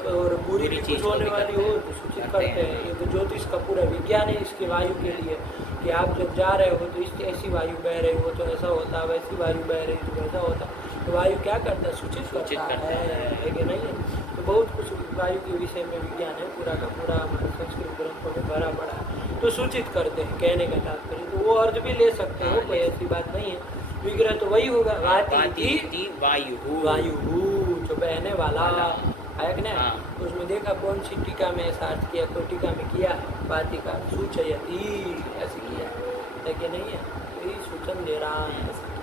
और बुरी भी कुछ होने वाली हो तो सूचित करते हैं। ये तो ज्योतिष का पूरा विज्ञान है इसके वायु के लिए, कि आप जब जा रहे हो तो इसकी ऐसी वायु बह रही हो तो ऐसा होता, वैसी वायु बह रही तो वैसा होता। तो वायु क्या करता है? सूचित करता है कि नहीं? तो बहुत कुछ वायु के विषय में विज्ञान है, पूरा का पूरा हमारे संस्कृत ग्रंथों में भरा पड़ा है। तो सूचित करते हैं, कहने का तात्पर्य। तो वो अर्थ भी ले सकते हो, कोई ऐसी बात नहीं है। विग्रह तो वही होगा, वाति इति वायु, वायु, जो बहने वाला है कि नहीं? हाँ। तो उसमें देखा कौन सी टीका में ऐसा अर्थ किया, कोई टीका में किया वाति का सूचयति, ऐसे किया है कि नहीं है? तो ये सूचन दे रहा है।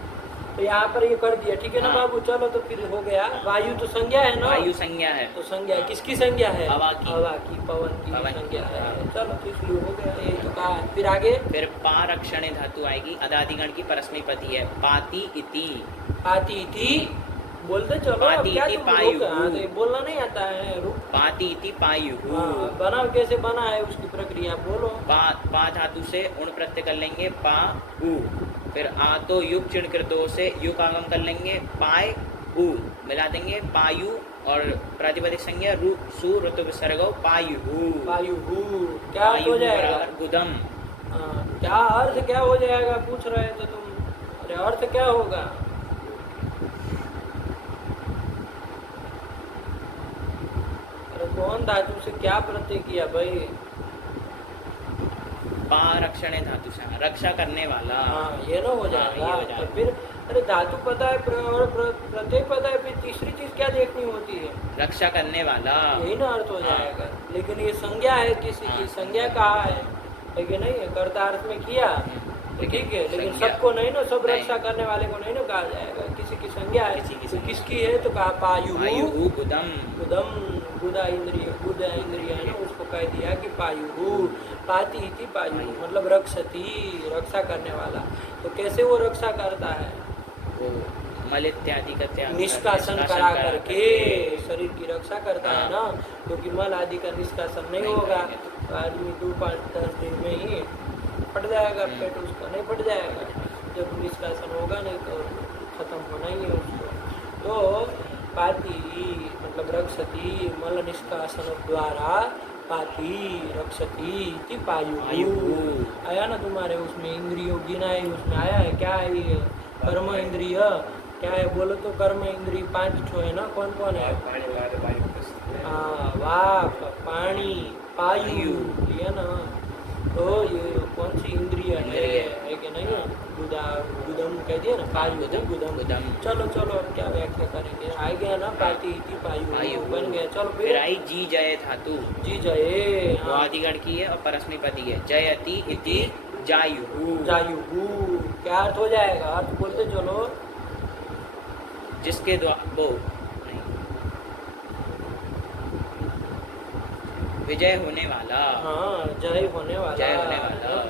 तो यहाँ पर ये कर दिया, ठीक है ना हाँ। बाबू? चलो, तो फिर हो गया। वायु तो संज्ञा है ना? वायु संज्ञा है, तो संज्ञा किसकी संज्ञा है? हवा की, हवा की, पवन की पवन की। संज्ञा है। चलो, तो इसलिए हो गया, ये तो कहा है। फिर आगे फिर पारक्षणे धातु आएगी, अदादिगण की परस्मैपदी है, पाति इति। पाति इति बोलते चलो, अब पाति क्या इति तुम पायु। रुक, हाँ, तो ये बोलना नहीं आता है, रुक। पाति इति पायु। हाँ, बना कैसे बना है उसकी प्रक्रिया बोलो। पा धातु से उण प्रत्यय कर लेंगे, पा उ। फिर आ तो युग चिण कृतो से युग आगम कर लेंगे, पाय उ मिला देंगे, पायु, और प्रातिपदिक संज्ञा रु सु ऋतु विसर्ग पायु। वायु क्या अर्थ हो जाएगा? बराबर गुदम। हाँ, क्या अर्थ क्या हो जाएगा पूछ रहे थे तुम? अरे अर्थ क्या होगा? अरे कौन धातु से क्या प्रत्यय किया भाई? पारक्षणे धातु से रक्षा करने वाला। हाँ, ये ना हो जाएगा। ये हो जाएगा। तो फिर अरे धातु पता है और प्रत्यय पता है, फिर तीसरी चीज क्या देखनी होती है? रक्षा करने वाला, यही ना अर्थ हो हाँ। जाएगा। लेकिन ये संज्ञा है, किसी की हाँ। संज्ञा कहा है, लेकिन नहीं है, कर्ता अर्थ में किया, ठीक है। लेकिन संज्ञा। सबको नहीं ना, सब नहीं। रक्षा करने वाले को नहीं ना कहा जाएगा, किसी की संज्ञा है। किसी की तो संज्ञा। किसकी है? तो कहा पायु वायु गुदम। गुदम, गुदा इंद्रिय है ना, उसको कह दिया कि पायु, पाती इति पायु, मतलब रक्षति, रक्षा करने वाला। तो कैसे वो रक्षा करता है? वो मल इत्यादि का त्याग निष्कासन करा करके शरीर की रक्षा करता है ना, क्योंकि मल आदि का निष्कासन नहीं होगा तो आदमी 2-5-10 दिन में ही फट जाएगा पेट, उसका नहीं फट जाएगा। जब निष्कासन होगा नहीं तो खत्म होना ही है उसको। तो पाती मतलब रक्षति, मल निष्कासन द्वारा पाती रक्षति इति पायु। आया ना तुम्हारे उसमें इंद्रियों गिनाए, उसमें आया है क्या है ये? कर्म इंद्रिय क्या है बोलो तो? कर्म इंद्रिय 5 ठो है ना, कौन कौन है? हाँ, वाक, पानी, पायु, ये ना। तो ये कौन सी इंद्रिय है कि नहीं? गुदम कह दिया ना, पायु गुदम। चलो चलो अब क्या व्याख्या करेंगे? आ गया ना, पाती इति पायु बन गया। चलो फिर आई जी जय धातु, जी जय वो आदिगण की है और परस्मैपदी है। जयति इति जायु, क्या अर्थ हो जाएगा? अर्थ बोलते चलो। जिसके द्वारा वो विजय होने वाला, हाँ, जय होने वाला,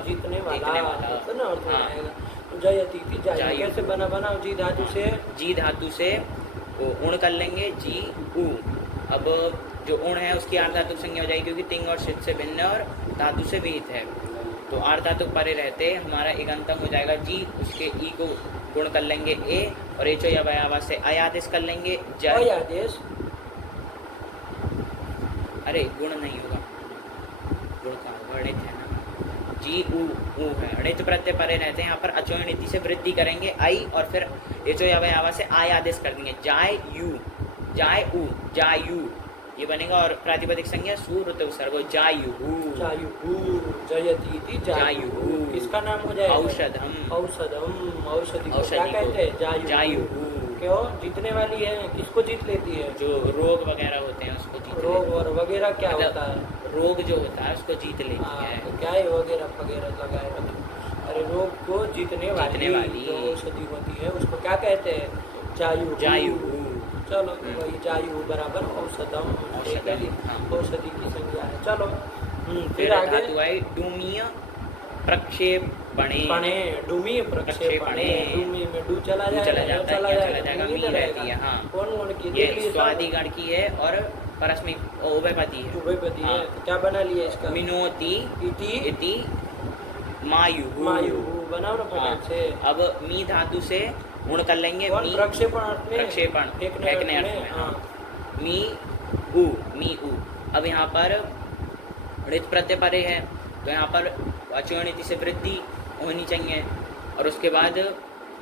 जीतने वाला, तो ना अर्थ हो जाएगा। तो जयति इति जायु कैसे बना? बनाओ जी धातु से, जी धातु से वो उण कर लेंगे, जी उ। अब जो उण है उसकी आर्ध धातु संज्ञा हो जाएगी, क्योंकि तिंग और शित से भिन्न और धातु से विहित है। तो आर्ध धातु परे रहते हमारा एगंतम हो जाएगा जी, उसके ई को गुण कर लेंगे ए, और एचो या वयावा से अय आदेश कर लेंगे जय। आदेश, अरे गुण नहीं होगा, गुण का वर्णित है ना, जी उ है। अणित प्रत्यय परे रहते हैं, यहाँ पर अचोय नीति से वृद्धि करेंगे आई, और फिर एचो या वयावा से आय आदेश कर देंगे जाय यू, जाय उ, जायु ये बनेगा। और प्रातिपदिक संज्ञा सूर्य उपसर्ग जायु, जयति इति जायु। इसका नाम हो जाएगा औषधम, औषधि को क्या कहते हैं? जायु। क्यों जीतने वाली है? किसको जीत लेती है? जो रोग वगैरह होते हैं उसको जीत रोग और वगैरह क्या होता है? रोग जो होता है उसको जीत लेती है। तो क्या है वगैरह लगाए रखे? अरे रोग को जीतने वाली जो औषधि होती है उसको क्या कहते हैं? जायु। चलो वही जायु बराबर औषधम, औषधि की संज्ञा है। चलो फिर आगे धातु आई डूमीय प्रक्षेपणे, डूमी प्रक्षेपणे, डूमी में डू चला जाएगा, मी रहती है। हाँ, कौन की? ये स्वादिगण की है और परस्मैपदी है। उभयपदी है। तो क्या बना लिया इसका? मिनोति इति मायु बनाओ ना फटाक से। अब मी धातु से गुण कर लेंगे, प्रक्षेपण फेंकने अर्थ में। हाँ, मी उ। अब यहाँ पर ऋत प्रत्यय परे है, तो यहाँ पर अचोणिति से वृद्धि होनी चाहिए, और उसके बाद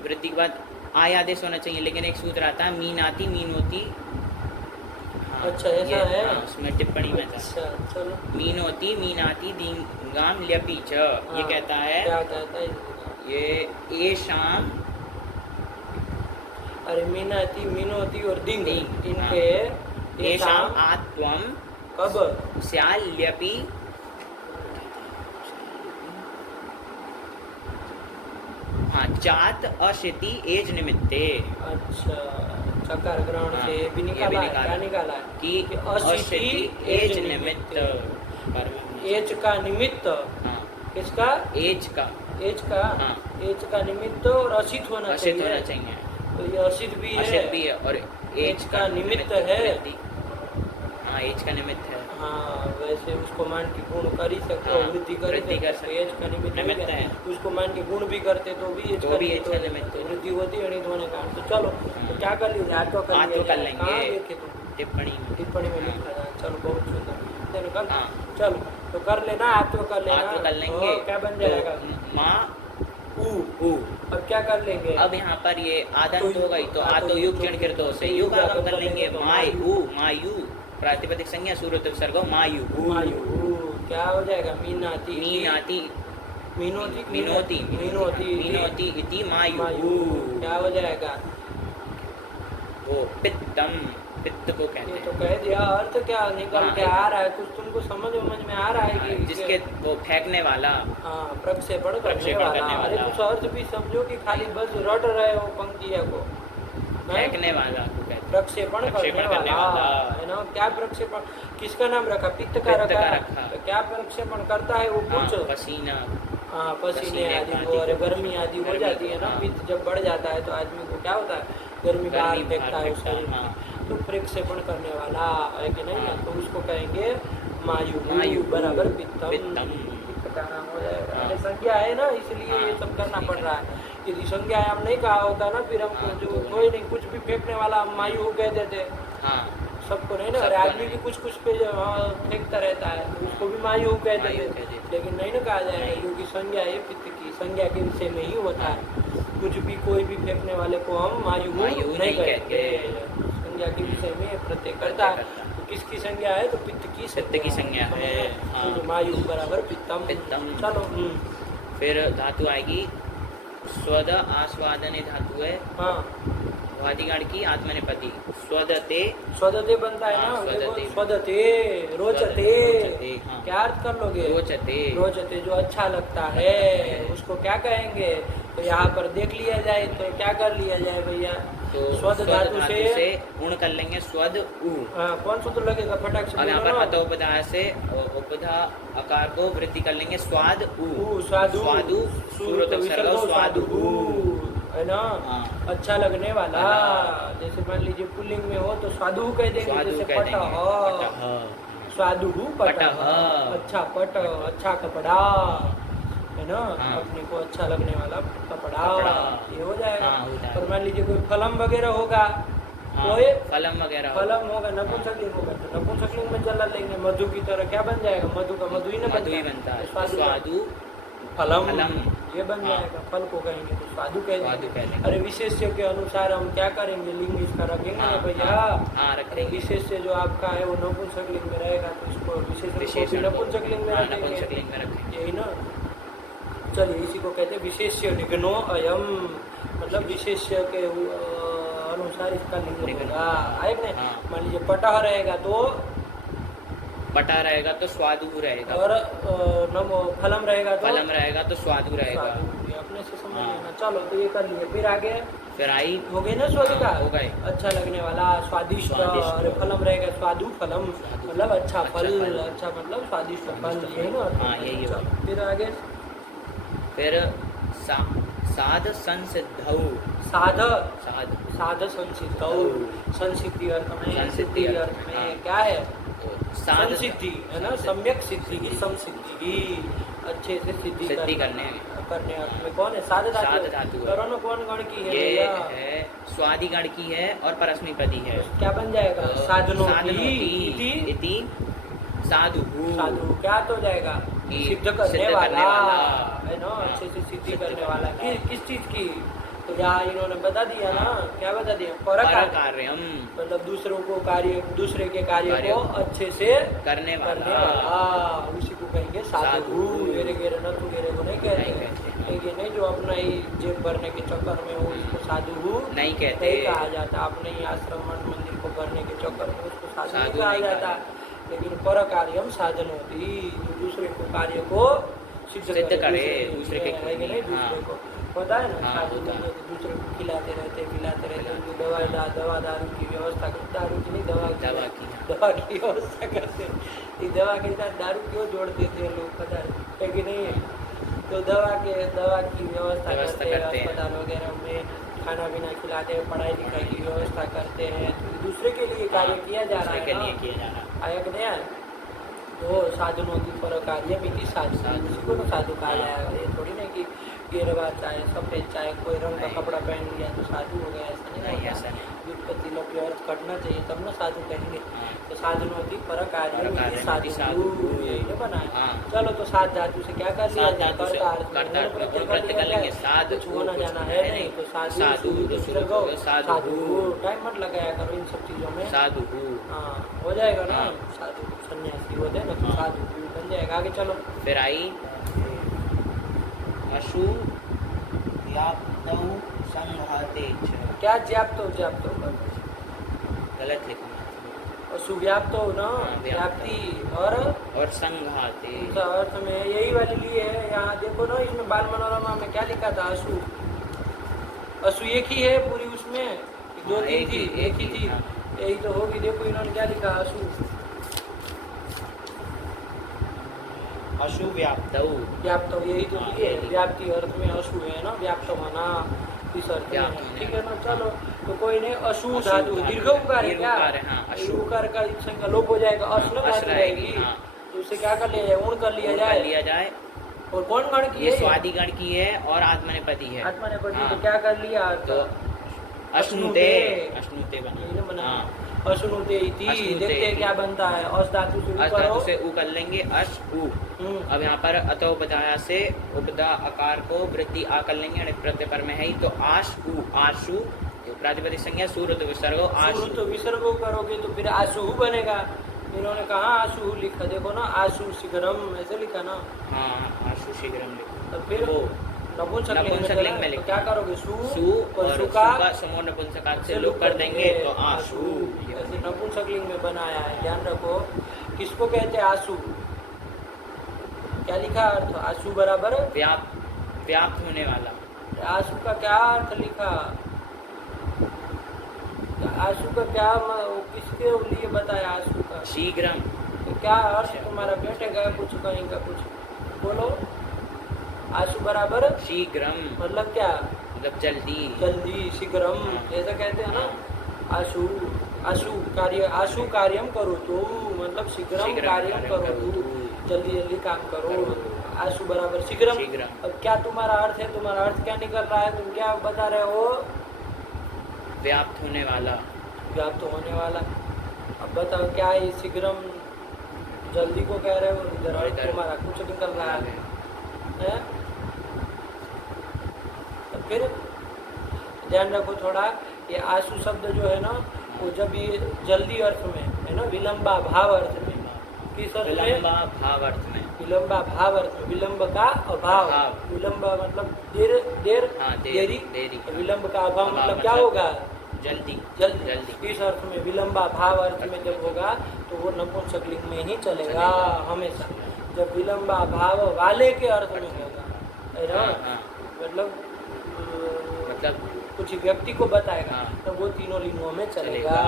वृद्धि के बाद आय आदेश होना चाहिए। लेकिन एक सूत्र आता है मीनाति मीनोति। अच्छा ऐसा है? उसमें टिप्पणी में था। अच्छा चलो। मीनोति मीनाति दींगाम ल्यपि च, ये कहता है। क्या कहता है? ये ए शाम, अरे मीनाति मीनोति और दिंग इनके ए शाम आत्वम कब स्याल ल्यपि चात अशिति एज निमित्ते। अच्छा, चकार ग्रहण से भी निकाला है। क्या निकाला है? कि अशिति एज निमित्त, एज का निमित्त। किसका? एज का एज का निमित्त और असित होना चाहिए। तो ये असित भी है और एज का निमित्त है। हाँ, एज का निमित्त है। हाँ, वैसे उसको मान के गुण कर ही सकते हो, वृद्धि कर सकते। एज का निमित्त है, उसको मान के गुण भी करते तो भी एज का निमित्त वृद्धि होती है अणित होने का। तो चलो, तो क्या कर लीजिए? आत्व कर लेंगे। टिप्पणी में लिखा था। चलो बहुत सुंदर। चलो तो कर लेना, आत्व कर लेंगे। क्या बन जाएगा? माँ उ। अब क्या कर लेंगे? अब यहाँ पर ये आदंत हो गई, तो आतो युग चण कृतो से युग आगम कर लेंगे। मायु प्रातिपदिक संज्ञा सूर्य उपसर्ग मायु। क्या हो जाएगा? मीनोति इति मायु। क्या हो जाएगा? वो पित्तम, पित्त को कहते हैं। तो कह दिया। अर्थ क्या निकल के आ रहा है? कुछ तुमको समझ में आ रहा है कि जिसके वो फेंकने वाला। हाँ, प्रक्षेपण करने वाला। अरे कुछ अर्थ भी समझो कि खाली बस रट रहे हो पंक्तियों को। फेंकने वाला को कहते हैं। प्रक्षेपण करने वाला है ना। क्या प्रक्षेपण, किसका नाम रखा? पित्त का रखा। तो क्या प्रक्षेपण करता है वो कुछ? पसीना, हाँ, पसीने आदि को, और गर्मी आदि हो जाती है ना। पित्त जब बढ़ जाता है तो आदमी को क्या होता है? गर्मी बाहर फेंकता है उस शरीर में। तो प्रक्षेपण करने वाला है कि नहीं, तो उसको कहेंगे मायु बराबर पित्तम। पित्त का नाम हो जाएगा। अरे संज्ञा है ना, इसलिए ये सब करना पड़ रहा है। यदि संज्ञा हम नहीं कहा होता ना, फिर हमको जो कोई नहीं, कुछ भी फेंकने वाला हम मायु कह देते। सबको नहीं ना। अरे आदमी भी कुछ पे फेंकता रहता है तो उसको भी मायु कह देते, लेकिन नहीं ना कहा जाएगा, क्योंकि संज्ञा है पित्त की। संज्ञा के विषय में ही होता है। कुछ भी कोई भी फेंकने वाले को हम मायु नहीं कहते। संज्ञा के विषय में प्रत्यय करता है। तो किसकी संज्ञा है? तो पित्त की संज्ञा है। तो मायु बराबर पित्तम। चलो फिर धातु आएगी स्वद, आस्वादने धातु है। हाँ, वादिगण की आत्मनेपदी। स्वदते, स्वदते बनता है ना। देखो, स्वदते, रोचते, क्या अर्थ कर लोगे? रोचते, जो अच्छा लगता है उसको क्या कहेंगे? तो यहाँ पर देख लिया जाए तो क्या कर लिया जाए भैया? तो स्वद धातु से गुण कर लेंगे स्वद उ। कौन सूत्र लगेगा? फटाक से। और यहाँ पर अतोपधा से उपधा आकार को वृद्धि कर लेंगे स्वाद उ। स्वादु, स्वादु है ना। अच्छा लगने वाला। जैसे मान लीजिए पुल्लिंग में हो तो स्वादु कह देंगे। जैसे पटह, स्वादु पटह, अच्छा पट, अच्छा कपड़ा, है ना। अपने को अच्छा लगने वाला कपड़ा, ये हो जाएगा। और मान लीजिए कोई फलम वगैरह होगा, कोई फलम वगैरह, फलम होगा, नपुंसकलिंग होगा, तो नपुंसकलिंग में चला लेंगे। मधु की तरह क्या बन जाएगा? मधु का मधु ही ना बनता है। स्वादु फलम, ये बन जाएगा। फल को कहेंगे तो स्वादु कह देंगे। अरे विशेष्य के अनुसार हम क्या करेंगे? लिंग इसका रखेंगे भैया। अरे विशेष्य जो आपका है वो नपुंसकलिंग में रहेगा तो इसको विशेष नपुंसकलिंग में रखेंगे, यही ना। चलिए, इसी को कहते हैं विशेष्य निघ्नो अयम, मतलब विशेष्य के अनुसार इसका लिंग होगा। आए नहीं? मान लीजिए पटह रहेगा तो पटा रहेगा तो स्वादु रहेगा, और फलम रहेगा तो स्वादु रहेगा। अपने से समझ लेना। चलो, तो ये कर लिए। फिर आगे फिर आई हो गई ना स्वाद का, हो गए, अच्छा लगने वाला, स्वादिष्ट। और फलम रहेगा स्वादु फलम, मतलब अच्छा फल, अच्छा मतलब स्वादिष्ट फल, यही ना। यही होगा। फिर आगे फिर साध संसिद्धौ, साध संसिद्धौ, संसिद्धि अर्थ में क्या है? संसिद्धि है ना। सम्यक सिद्धि की, समसिद्धि, अच्छे से सिद्धि करने अर्थ में कौन है? साध धातु। करो कौन गण की है? ये है स्वादिगण की है और परस्मैपदी है। क्या बन जाएगा? साधनोति इति साधु। साधु क्या तो जाएगा? सिद्ध करने वाला, है ना। अच्छे से सिद्धि करने वाला। किस चीज की? तो यहाँ इन्होंने बता दिया ना। क्या बता दिया? परकार्यम, मतलब दूसरे के कार्य को अच्छे से करने वाला, उसी को कहेंगे साधु। गेरे गेरे न तू गेरे को नहीं कहते। ये नहीं जो अपना ही जेब भरने के चक्कर में हो उसको साधु नहीं कहते, कहा जाता। अपने ही आश्रम मंदिर को भरने के चक्कर में उसको साधु कहा जाता। लेकिन पर कार्यम साधन होती, जो दूसरे को कार्य को सिद्ध करे, दूसरे के नहीं, दूसरे को होता है ना। दूसरे को खिलाते रहते उनको दवा दारू की व्यवस्था, दारू की नहीं, दवा की व्यवस्था करते। दवा के साथ दारू क्यों जोड़ देते हैं लोग, पता है कि नहीं? तो दवा की व्यवस्था करते हैं। अस्पताल वगैरह में खाना पीना खिलाते हैं, पढ़ाई लिखाई की व्यवस्था करते हैं। तो दूसरे के लिए कार्य किया जा रहा है। आया कि नहीं? तो साधनों की पर कार्य भी साधु, उसी को साधु कहा जाएगा। ये थोड़ी ना कि गेरवा चाहे सफेद चाहे कोई रंग का कपड़ा पहन लिया तो साधु हो गया, ऐसा नहीं। व्युत्पत्ति लोग अर्थ करना चाहिए तब ना साधु कहेंगे। तो साधनों की पर कार्य साधु, यही बना है। चलो, तो साध धातु से क्या कर लिया जाए? कुछ होना जाना है नहीं, तो साधु। टाइम मत लगाया करो इन सब चीजों में। साधु हो जाएगा ना। साधु सन्यासी होते हैं ना, तो साधु बन जाएगा। आगे चलो। फिर आई अशु व्याप्तौ संघाते। क्या ज्याप्तो गलत लिखा। सुव्याप्त हो ना, व्याप्ति और संघाते अर्थ में यही वाली लिए है। यहाँ देखो ना, इसमें बाल मनोरमा में क्या लिखा था? अशु एक ही है पूरी उसमें, दो हाँ, तीन थी, एक ही थी, हाँ। यही तो होगी। देखो इन्होंने क्या लिखा, अशु अशु व्याप्त व्याप्त, यही तो हाँ, दिए यही। व्याप्ति अर्थ में अशु है ना, व्याप्त होना इस अर्थ व्याप्त में, होने ठीक है ना। वाला, चलो हाँ। तो कोई नहीं, अशु अशु धातु धातु दीर्घ है, उकार है दीर्घ क्या, उकार है, हाँ, अशु। दीर्घ उकार का संज्ञा लोप हो जाएगा, हाँ, अश्न अश धातु रहेगी, रहेगी, हाँ। तो उससे क्या कर लिया जाए, ऊण कर लिया ऊण कर जाए। लिया जाए। और कौन गण की ये है, स्वादि गण की है और आत्मनेपदी है। आत्मा ने पढ़ी, हाँ। तो क्या कर लिया, तो अश्नुते अश्नुते बना, बना, हाँ। अश्नुते इति, अश्नुते देखते हैं इति। क्या बनता है, अस धातु से अस ऊपर धातु हो, से उ कर लेंगे, अश उ। अब यहाँ पर अतोपधाया से उपदा आकार को वृद्धि आ कर लेंगे, यानी प्रत्यय पर में है ही, तो आश उ, आशु प्रातिपदिक संज्ञा सूरत विसर्ग आशु। तो विसर्ग करोगे तो फिर आशु बनेगा। इन्होंने कहा आशु लिखा, देखो ना, आशु शीघ्रम ऐसे लिखा ना, हाँ, आशु शीघ्रम लिखो। तो फिर वो नपुंसकलिंग में लिखा। क्या करोगे, सु और सु सु का का समूह नपुंसकात से लोप कर देंगे, तो आशु। ऐसे नपुंसकलिंग में बनाया है, ध्यान रखो। किसको कहते हैं आशु, क्या लिखा अर्थ, आशु बराबर व्याप्त होने वाला। आशु का क्या अर्थ लिखा, आशु का क्या किसके लिए बताया आशु का, शीघ्रम। तो क्या अर्थ तुम्हारा बैठेगा, कुछ कहीं का कुछ बोलो। आशु बराबर शीघ्रम मतलब क्या, मतलब जल्दी, जल्दी, शीघ्रम हाँ। ऐसा कहते हैं ना। आशु आशु कार्य, आशु कार्यम करो तो, मतलब शीघ्रम कार्यम करो तो, जल्दी जल्दी काम करो। आशु बराबर शीघ्रम। अब क्या तुम्हारा अर्थ है, तुम्हारा अर्थ क्या निकल रहा है, तुम क्या बता रहे हो, व्याप्त होने वाला, व्याप्त होने वाला। अब बताओ क्या है, शीघ्रम जल्दी को कह रहे हो, इधर अर्थ तुम्हारा कुछ निकल रहा है। तो फिर ध्यान रखो थोड़ा, ये आशु शब्द जो है ना, वो जब ये जल्दी अर्थ में है ना, विलंबा भाव अर्थ में, किस अर्थ में, विलंबा भाव अर्थ में, विलंबा भाव अर्थ में, विलंब का अभाव, विलंब मतलब देर, हाँ, देरी, देरी। विलंब का अभाव मतलब क्या होगा, जल्दी, जल्दी। इस अर्थ में विलंबा भाव अर्थ में जब होगा तो वो नपुंसकलिंग में ही चलेगा हमेशा, जब विलंबा भाव वाले के अर्थ में होगा, है ना, मतलब कुछ व्यक्ति को बताएगा, तो वो तीनों लिंगों में चलेगा।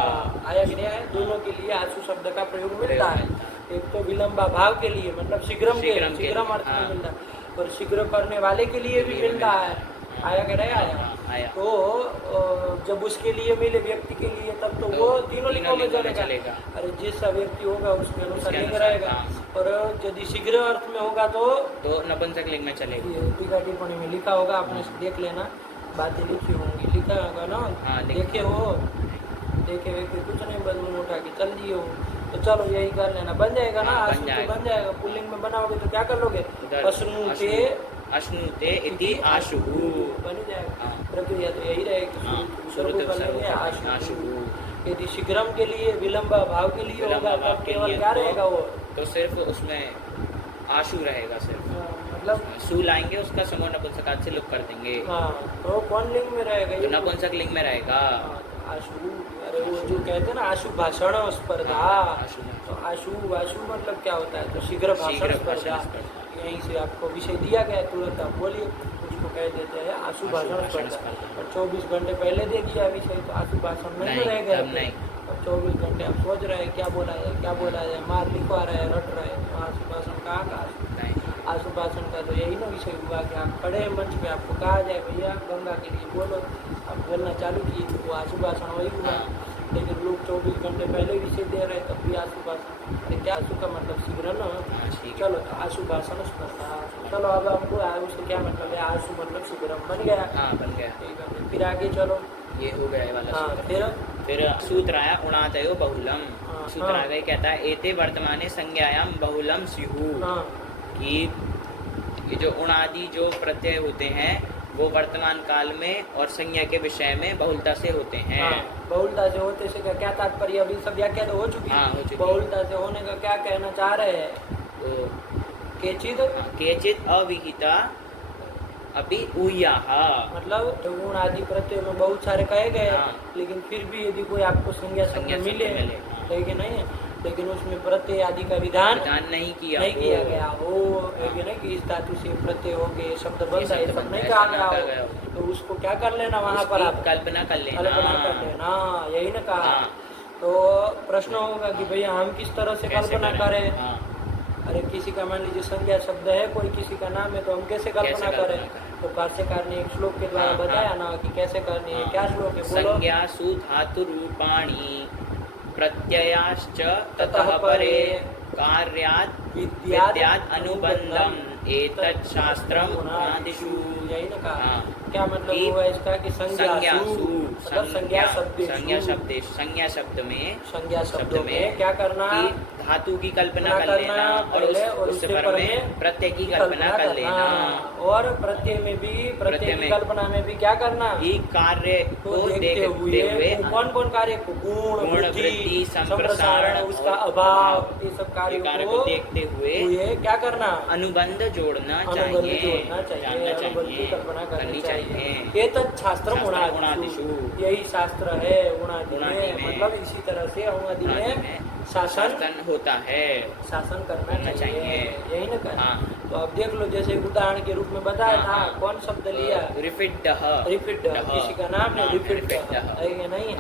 आया कि नहीं आया, दोनों के लिए आशु शब्द का प्रयोग मिलता है। एक तो विलंबा भाव के लिए, मतलब शीघ्रम अर्थ में मिलता है, और शीघ्र करने वाले के लिए भी मिलता है। आया कि नहीं आया, तो जब उसके लिए मिले, व्यक्ति के लिए, तब तो वो तीनों लिंगों में चलेगा। अरे जैसा व्यक्ति होगा उसके अनुसार लिंग रहेगा, और यदि शीघ्र अर्थ में होगा तो नपुंसक लिंग में चलेगा। टीका टिप्पणी में लिखा होगा, आपने देख लेना, बातें लिखी होंगी, लिखा होगा ना, देखे हो, देखे कुछ नहीं, बस मुँह उठा के चल दिए हो, तो चलो यही कर लेना, बन जाएगा ना, आशु तो बन जाएगा। पुल्लिंग में बनाओगे तो क्या कर लोगे, अश्नुते इति आशु, बन जाएगा। प्रक्रिया तो यही रहेगी, आशु। यदि शीघ्रम के लिए, विलंब भाव के लिए होगा, तब केवल क्या रहेगा, वो तो सिर्फ उसमें आशु रहेगा, सिर्फ मतलब सु लाएंगे, उसका समूह नपुंसकात से लुक कर देंगे। हाँ, तो कौन लिंग में रहेगा, तो नपुंसक लिंग में रहेगा। आशु, अरे वो जो कहते हैं ना, आशु भाषण स्पर्धा, तो आशु मतलब क्या होता है, तो शीघ्र भाषण स्पर्धा, यहीं से आपको विषय दिया गया, तुरंत आप बोलिए, उसको कह देते हैं आशु भाषण स्पर्धा। और 24 घंटे पहले दे दिया विषय, तो आशु भाषण नहीं रह गया। अब 24 घंटे आप सोच रहे हैं क्या बोला जाए, मार लिखवा रहे हैं, रट रहे हैं, तो आशु भाषण कहाँ का, आशु भाषण का तो यही ना विषय हुआ कि आप खड़े हैं मंच पे, आपको कहा जाए भैया गंगा के लिए बोलो, आप बोलना चालू किए, तो वो आशु भाषण वही हुआ। लेकिन लोग 24 घंटे पहले विषय दे रहे, तब भी आशु भाषण, अरे क्या आशु का मतलब शीघ्र ना, चलो तो आशु भाषण स्पर्धा। चलो अब हमको आशु से क्या मतलब है, आशु मतलब शीघ्र बन गया, बन गया। फिर आगे चलो, ये हो गया वाला। हाँ, फिर सूत्र आया उणातयो बहुलम, सूत्र आ गए, कहता है एते वर्तमाने संज्ञायाम बहुलम स्युः, कि ये जो उणादि जो प्रत्यय होते हैं वो वर्तमान काल में और संज्ञा के विषय में बहुलता से होते हैं। बहुलता से होते से क्या तात्पर्य, अभी सब व्याख्या तो हो चुकी है। बहुलता से होने का क्या कहना चाह रहे हैं, तो केचित अविहिता अभी उयाह, मतलब गुण आदि प्रत्यय में बहुत सारे कहे गए, लेकिन फिर भी यदि कोई आपको संज्ञा शब्द मिले, लेकिन नहीं है, लेकिन उसमें प्रत्यय आदि का विधान विधान नहीं किया गया हो। है ना कि इस धातु से प्रत्यय हो गए शब्द बनता है, सब नहीं कहा गया हो, तो उसको क्या कर लेना वहाँ पर आप कल्पना कर लेना। यही ना कहा। हाँ। तो प्रश्न होगा कि भैया हम किस तरह से कल्पना करें। हाँ। अरे किसी का मान लीजिए संज्ञा शब्द है, कोई किसी का नाम है, तो हम कैसे कल्पना करें? तो भाष्यकार ने एक श्लोक के द्वारा बताया ना कि कैसे करनी है। क्या श्लोक है बोलो? संज्ञासु धातु रूपाणि प्रत्ययाश्च ततः परे कार्यात् विद्यात् अनुबंधम एतत् शास्त्रम उणादिषु। यही ना कहा। हाँ। क्या मतलब हुआ इसका कि संज्ञासु मतलब संज्ञा शब्द में शब्द में क्या करना? धातु की कल्पना कर लेना और उससे पर में प्रत्यय की कल्पना कर लेना। और प्रत्यय में भी प्रत्यय की कल्पना में भी क्या करना? कार्य को देखते हुए कौन कौन कार्य को? गुण वृद्धि संप्रसारण उसका अभाव, ये सब कार्य को देखते हुए क्या करना? अनुबंध जोड़ना चाहिए, कल्पना करनी चाहिए। ये शास्त्र उणादिषु, यही शास्त्र है उणादि में, मतलब इसी तरह से उणादि में शासन होता है, शासन करना चाहिए। यही ना करना। तो अब देख लो, जैसे उदाहरण के रूप में बताया था, कौन शब्द लिया? रिफिड। किसी का नाम है रिफिड है नहीं?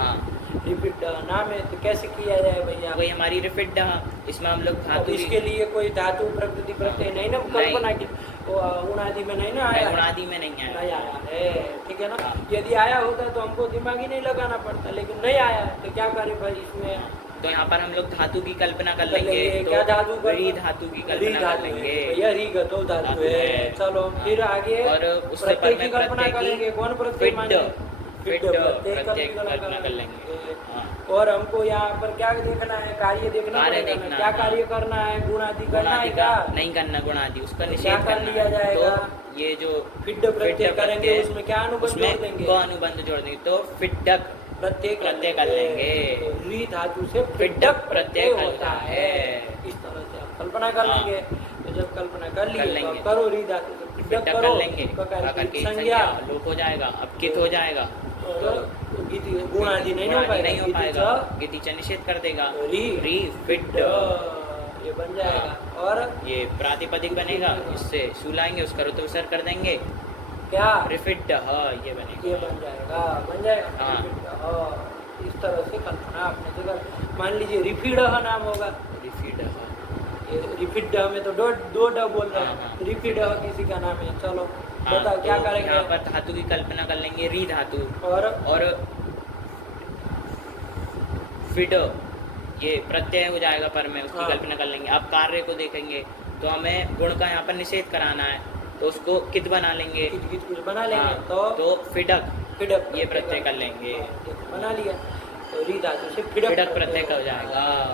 रिफिड नाम है, तो कैसे किया जाए भैया? वही हमारी रिफिड, इसमें हम लोग धातु, इसके लिए कोई धातु प्रकृति प्रत्यय नहीं ना कल्पना की, उणादि में नहीं ना आया, उणादि में नहीं आया है। ठीक है ना? यदि आया होता तो हमको दिमाग ही नहीं लगाना पड़ता, लेकिन नहीं आया तो क्या करें भाई इसमें? तो यहाँ पर हम लोग धातु की कल्पना कर लेंगे। तो क्या धातु? धातु की कल्पना कर लेंगे। गतो धातु है। चलो फिर आगे और उससे पर में कल्पना करेंगे। कौन प्रत्यय? प्रत्यय की कल्पना कर लेंगे। और हमको यहाँ पर क्या देखना है? कार्य देखना है। क्या कार्य करना है? गुणादि करना है क्या? नहीं करना गुणादि, उसका निषेध कर लिया जाएगा। तो ये जो फिड प्रत्यय करेंगे उसमें क्या अनुबंध जोड़ देंगे? अनुबंध जोड़ देंगे, तो फिडक प्रत्यय कर लेंगे। री धातु से फिडक प्रत्यय होता है। इस तरह से आप कल्पना कर लेंगे। तो जब कल्पना कर लिए तो करो री धातु से फिडक कर लेंगे। संज्ञा लोप हो जाएगा, अब कित हो जाएगा, गुणादि नहीं हो पाएगा, गितिचा निषेध कर देगा। री फिड ये बन जाएगा। और ये प्रातिपदिक बनेगा, इससे सु लाएंगे, उसका रुतविसर्ग कर देंगे। क्या? रिफिड ये बनेगा, ये बन जाएगा। इस तरह से कल्पना अपने जगह। मान लीजिए रिफिड नाम होगा, रिफिड में तो दो ड बोल रहे हैं। रिफिड किसी का नाम है। चलो बताओ क्या करेंगे? यहाँ पर धातु की कल्पना कर लेंगे, री धातु और फिड, ये प्रत्यय हो जाएगा पर में, उसकी कल्पना कर लेंगे। अब कार्य को देखेंगे तो हमें गुण का यहाँ पर निषेध कराना है, तो उसको कित बना लेंगे, कित बना लेंगे। तो फिडक ये प्रत्यय कर लेंगे, बना लिया। तो री धातु से फिडक प्रत्यय हो जाएगा।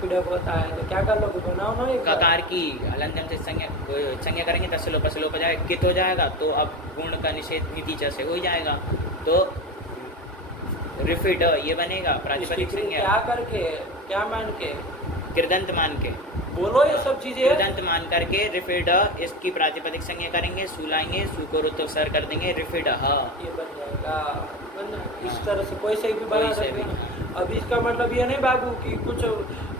फिडक होता है तो क्या कर लोगे? बनाओ ना। ककार की हलंतम से संज्ञा करेंगे, तस्लोप हो जाएगा, कित हो जाएगा। तो अब गुण का निषेध नीतिचा से हो जाएगा, तो रिफिड ये बनेगा प्रातिपदिक संज्ञा। क्या करके, क्या मान के? कृदंत मान के बोलो ये सब चीजें। कृदंत मान करके रिफिड इसकी प्रातिपदिक संज्ञा करेंगे, सु लाएंगे, सु को रुतविसर्ग कर देंगे, रिफिड ये बन जाएगा। इस तरह से कोई से भी बना सकते हैं। अब इसका मतलब ये नहीं बाबू कि कुछ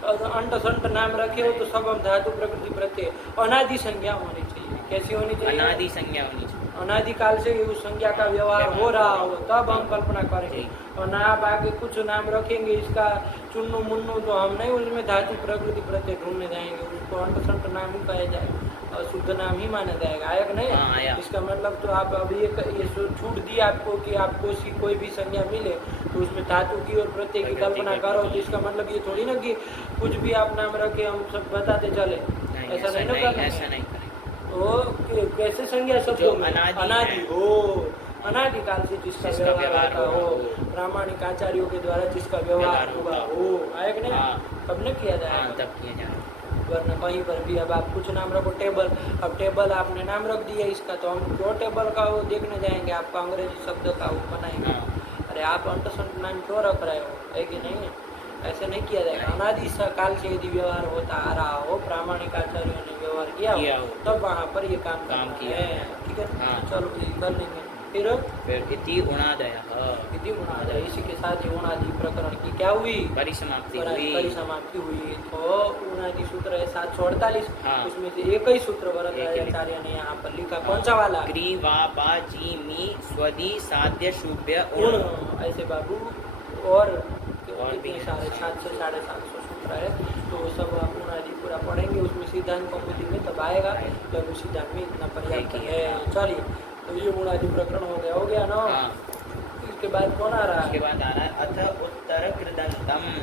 अंट संट नाम रखे हो तो सब हम धातु प्रकृति प्रत्यय, अनादि संज्ञा होनी चाहिए। कैसी होनी चाहिए? अनादि संज्ञा होनी चाहिए। अनादि काल से उस संज्ञा का व्यवहार हो रहा हो तब हम कल्पना करेंगे। और ना आप आगे कुछ नाम रखेंगे इसका चुन्नू मुन्नू, तो हम नहीं उसमें धातु प्रकृति प्रत्यय ढूंढने जाएंगे, उसको अंट संट नाम ही कहा जाएगा और शुद्ध नाम ही माना जाएगा। आया नहीं? इसका मतलब तो आप अब ये छूट दी आपको कि आपको कोई भी संज्ञा मिले तो उसमें धातु की और प्रत्यय की कल्पना करो। तो इसका मतलब ये थोड़ी ना कि कुछ भी आप नाम रखे हम सब बताते चले, ऐसा नहीं ना करना। ऐसा नहीं करें। तो कैसे संज्ञा शब्दों में अनादि हो, अनादि काल से जिसका व्यवहार हो, प्रामाणिक आचार्यों के द्वारा जिसका व्यवहार हुआ हो। आया कि नहीं? तब न किया जाए, तब किया जाए। वरना कहीं पर भी अब आप कुछ नाम रखो, टेबल, अब टेबल आपने नाम रख दिया इसका, तो हम क्यों टेबल का वो देखने जाएंगे? आपका अंग्रेजी शब्द का वो बनाएंगे। अरे आप अंट संट नाम क्यों रख रहे हो? है कि नहीं? ऐसे नहीं किया जाएगा। अनादि काल से यदि व्यवहार होता आ रहा हो, प्रामाणिक आचार्यों ने व्यवहार किया हो, तब वहाँ पर ये काम किया है। ठीक है, चलो कर लेंगे। फिर इति उणादयः इति उणादय, इसी के साथ ये उणादि प्रकरण की क्या हुई, परिसमाप्ति हुई। परिसमाप्ति हुई। तो उणादि सूत्र है 748, हाँ। उसमें से एक ही सूत्र एक ही वरदाचार्य ने यहाँ पर लिखा, कौन सा वाला, ग्रीवापाजीमी स्वदी साध्य शुभ्य उण, उण। ऐसे बाबू और भी कितने हैं। सारे 700 750 सूत्र है, तो वो सब आप उणादि पूरा पढ़ेंगे, उसमें सिद्धांत कौमुदी में तब आएगा, लघु सिद्धांत में इतना पर्याप्त एक ही है। है। चलिए, तो ये उणादि प्रकरण हो गया ना। हाँ। इसके बाद कौन आ रहा है, उसके बाद आ रहा है अथ उत्तर कृदंतम।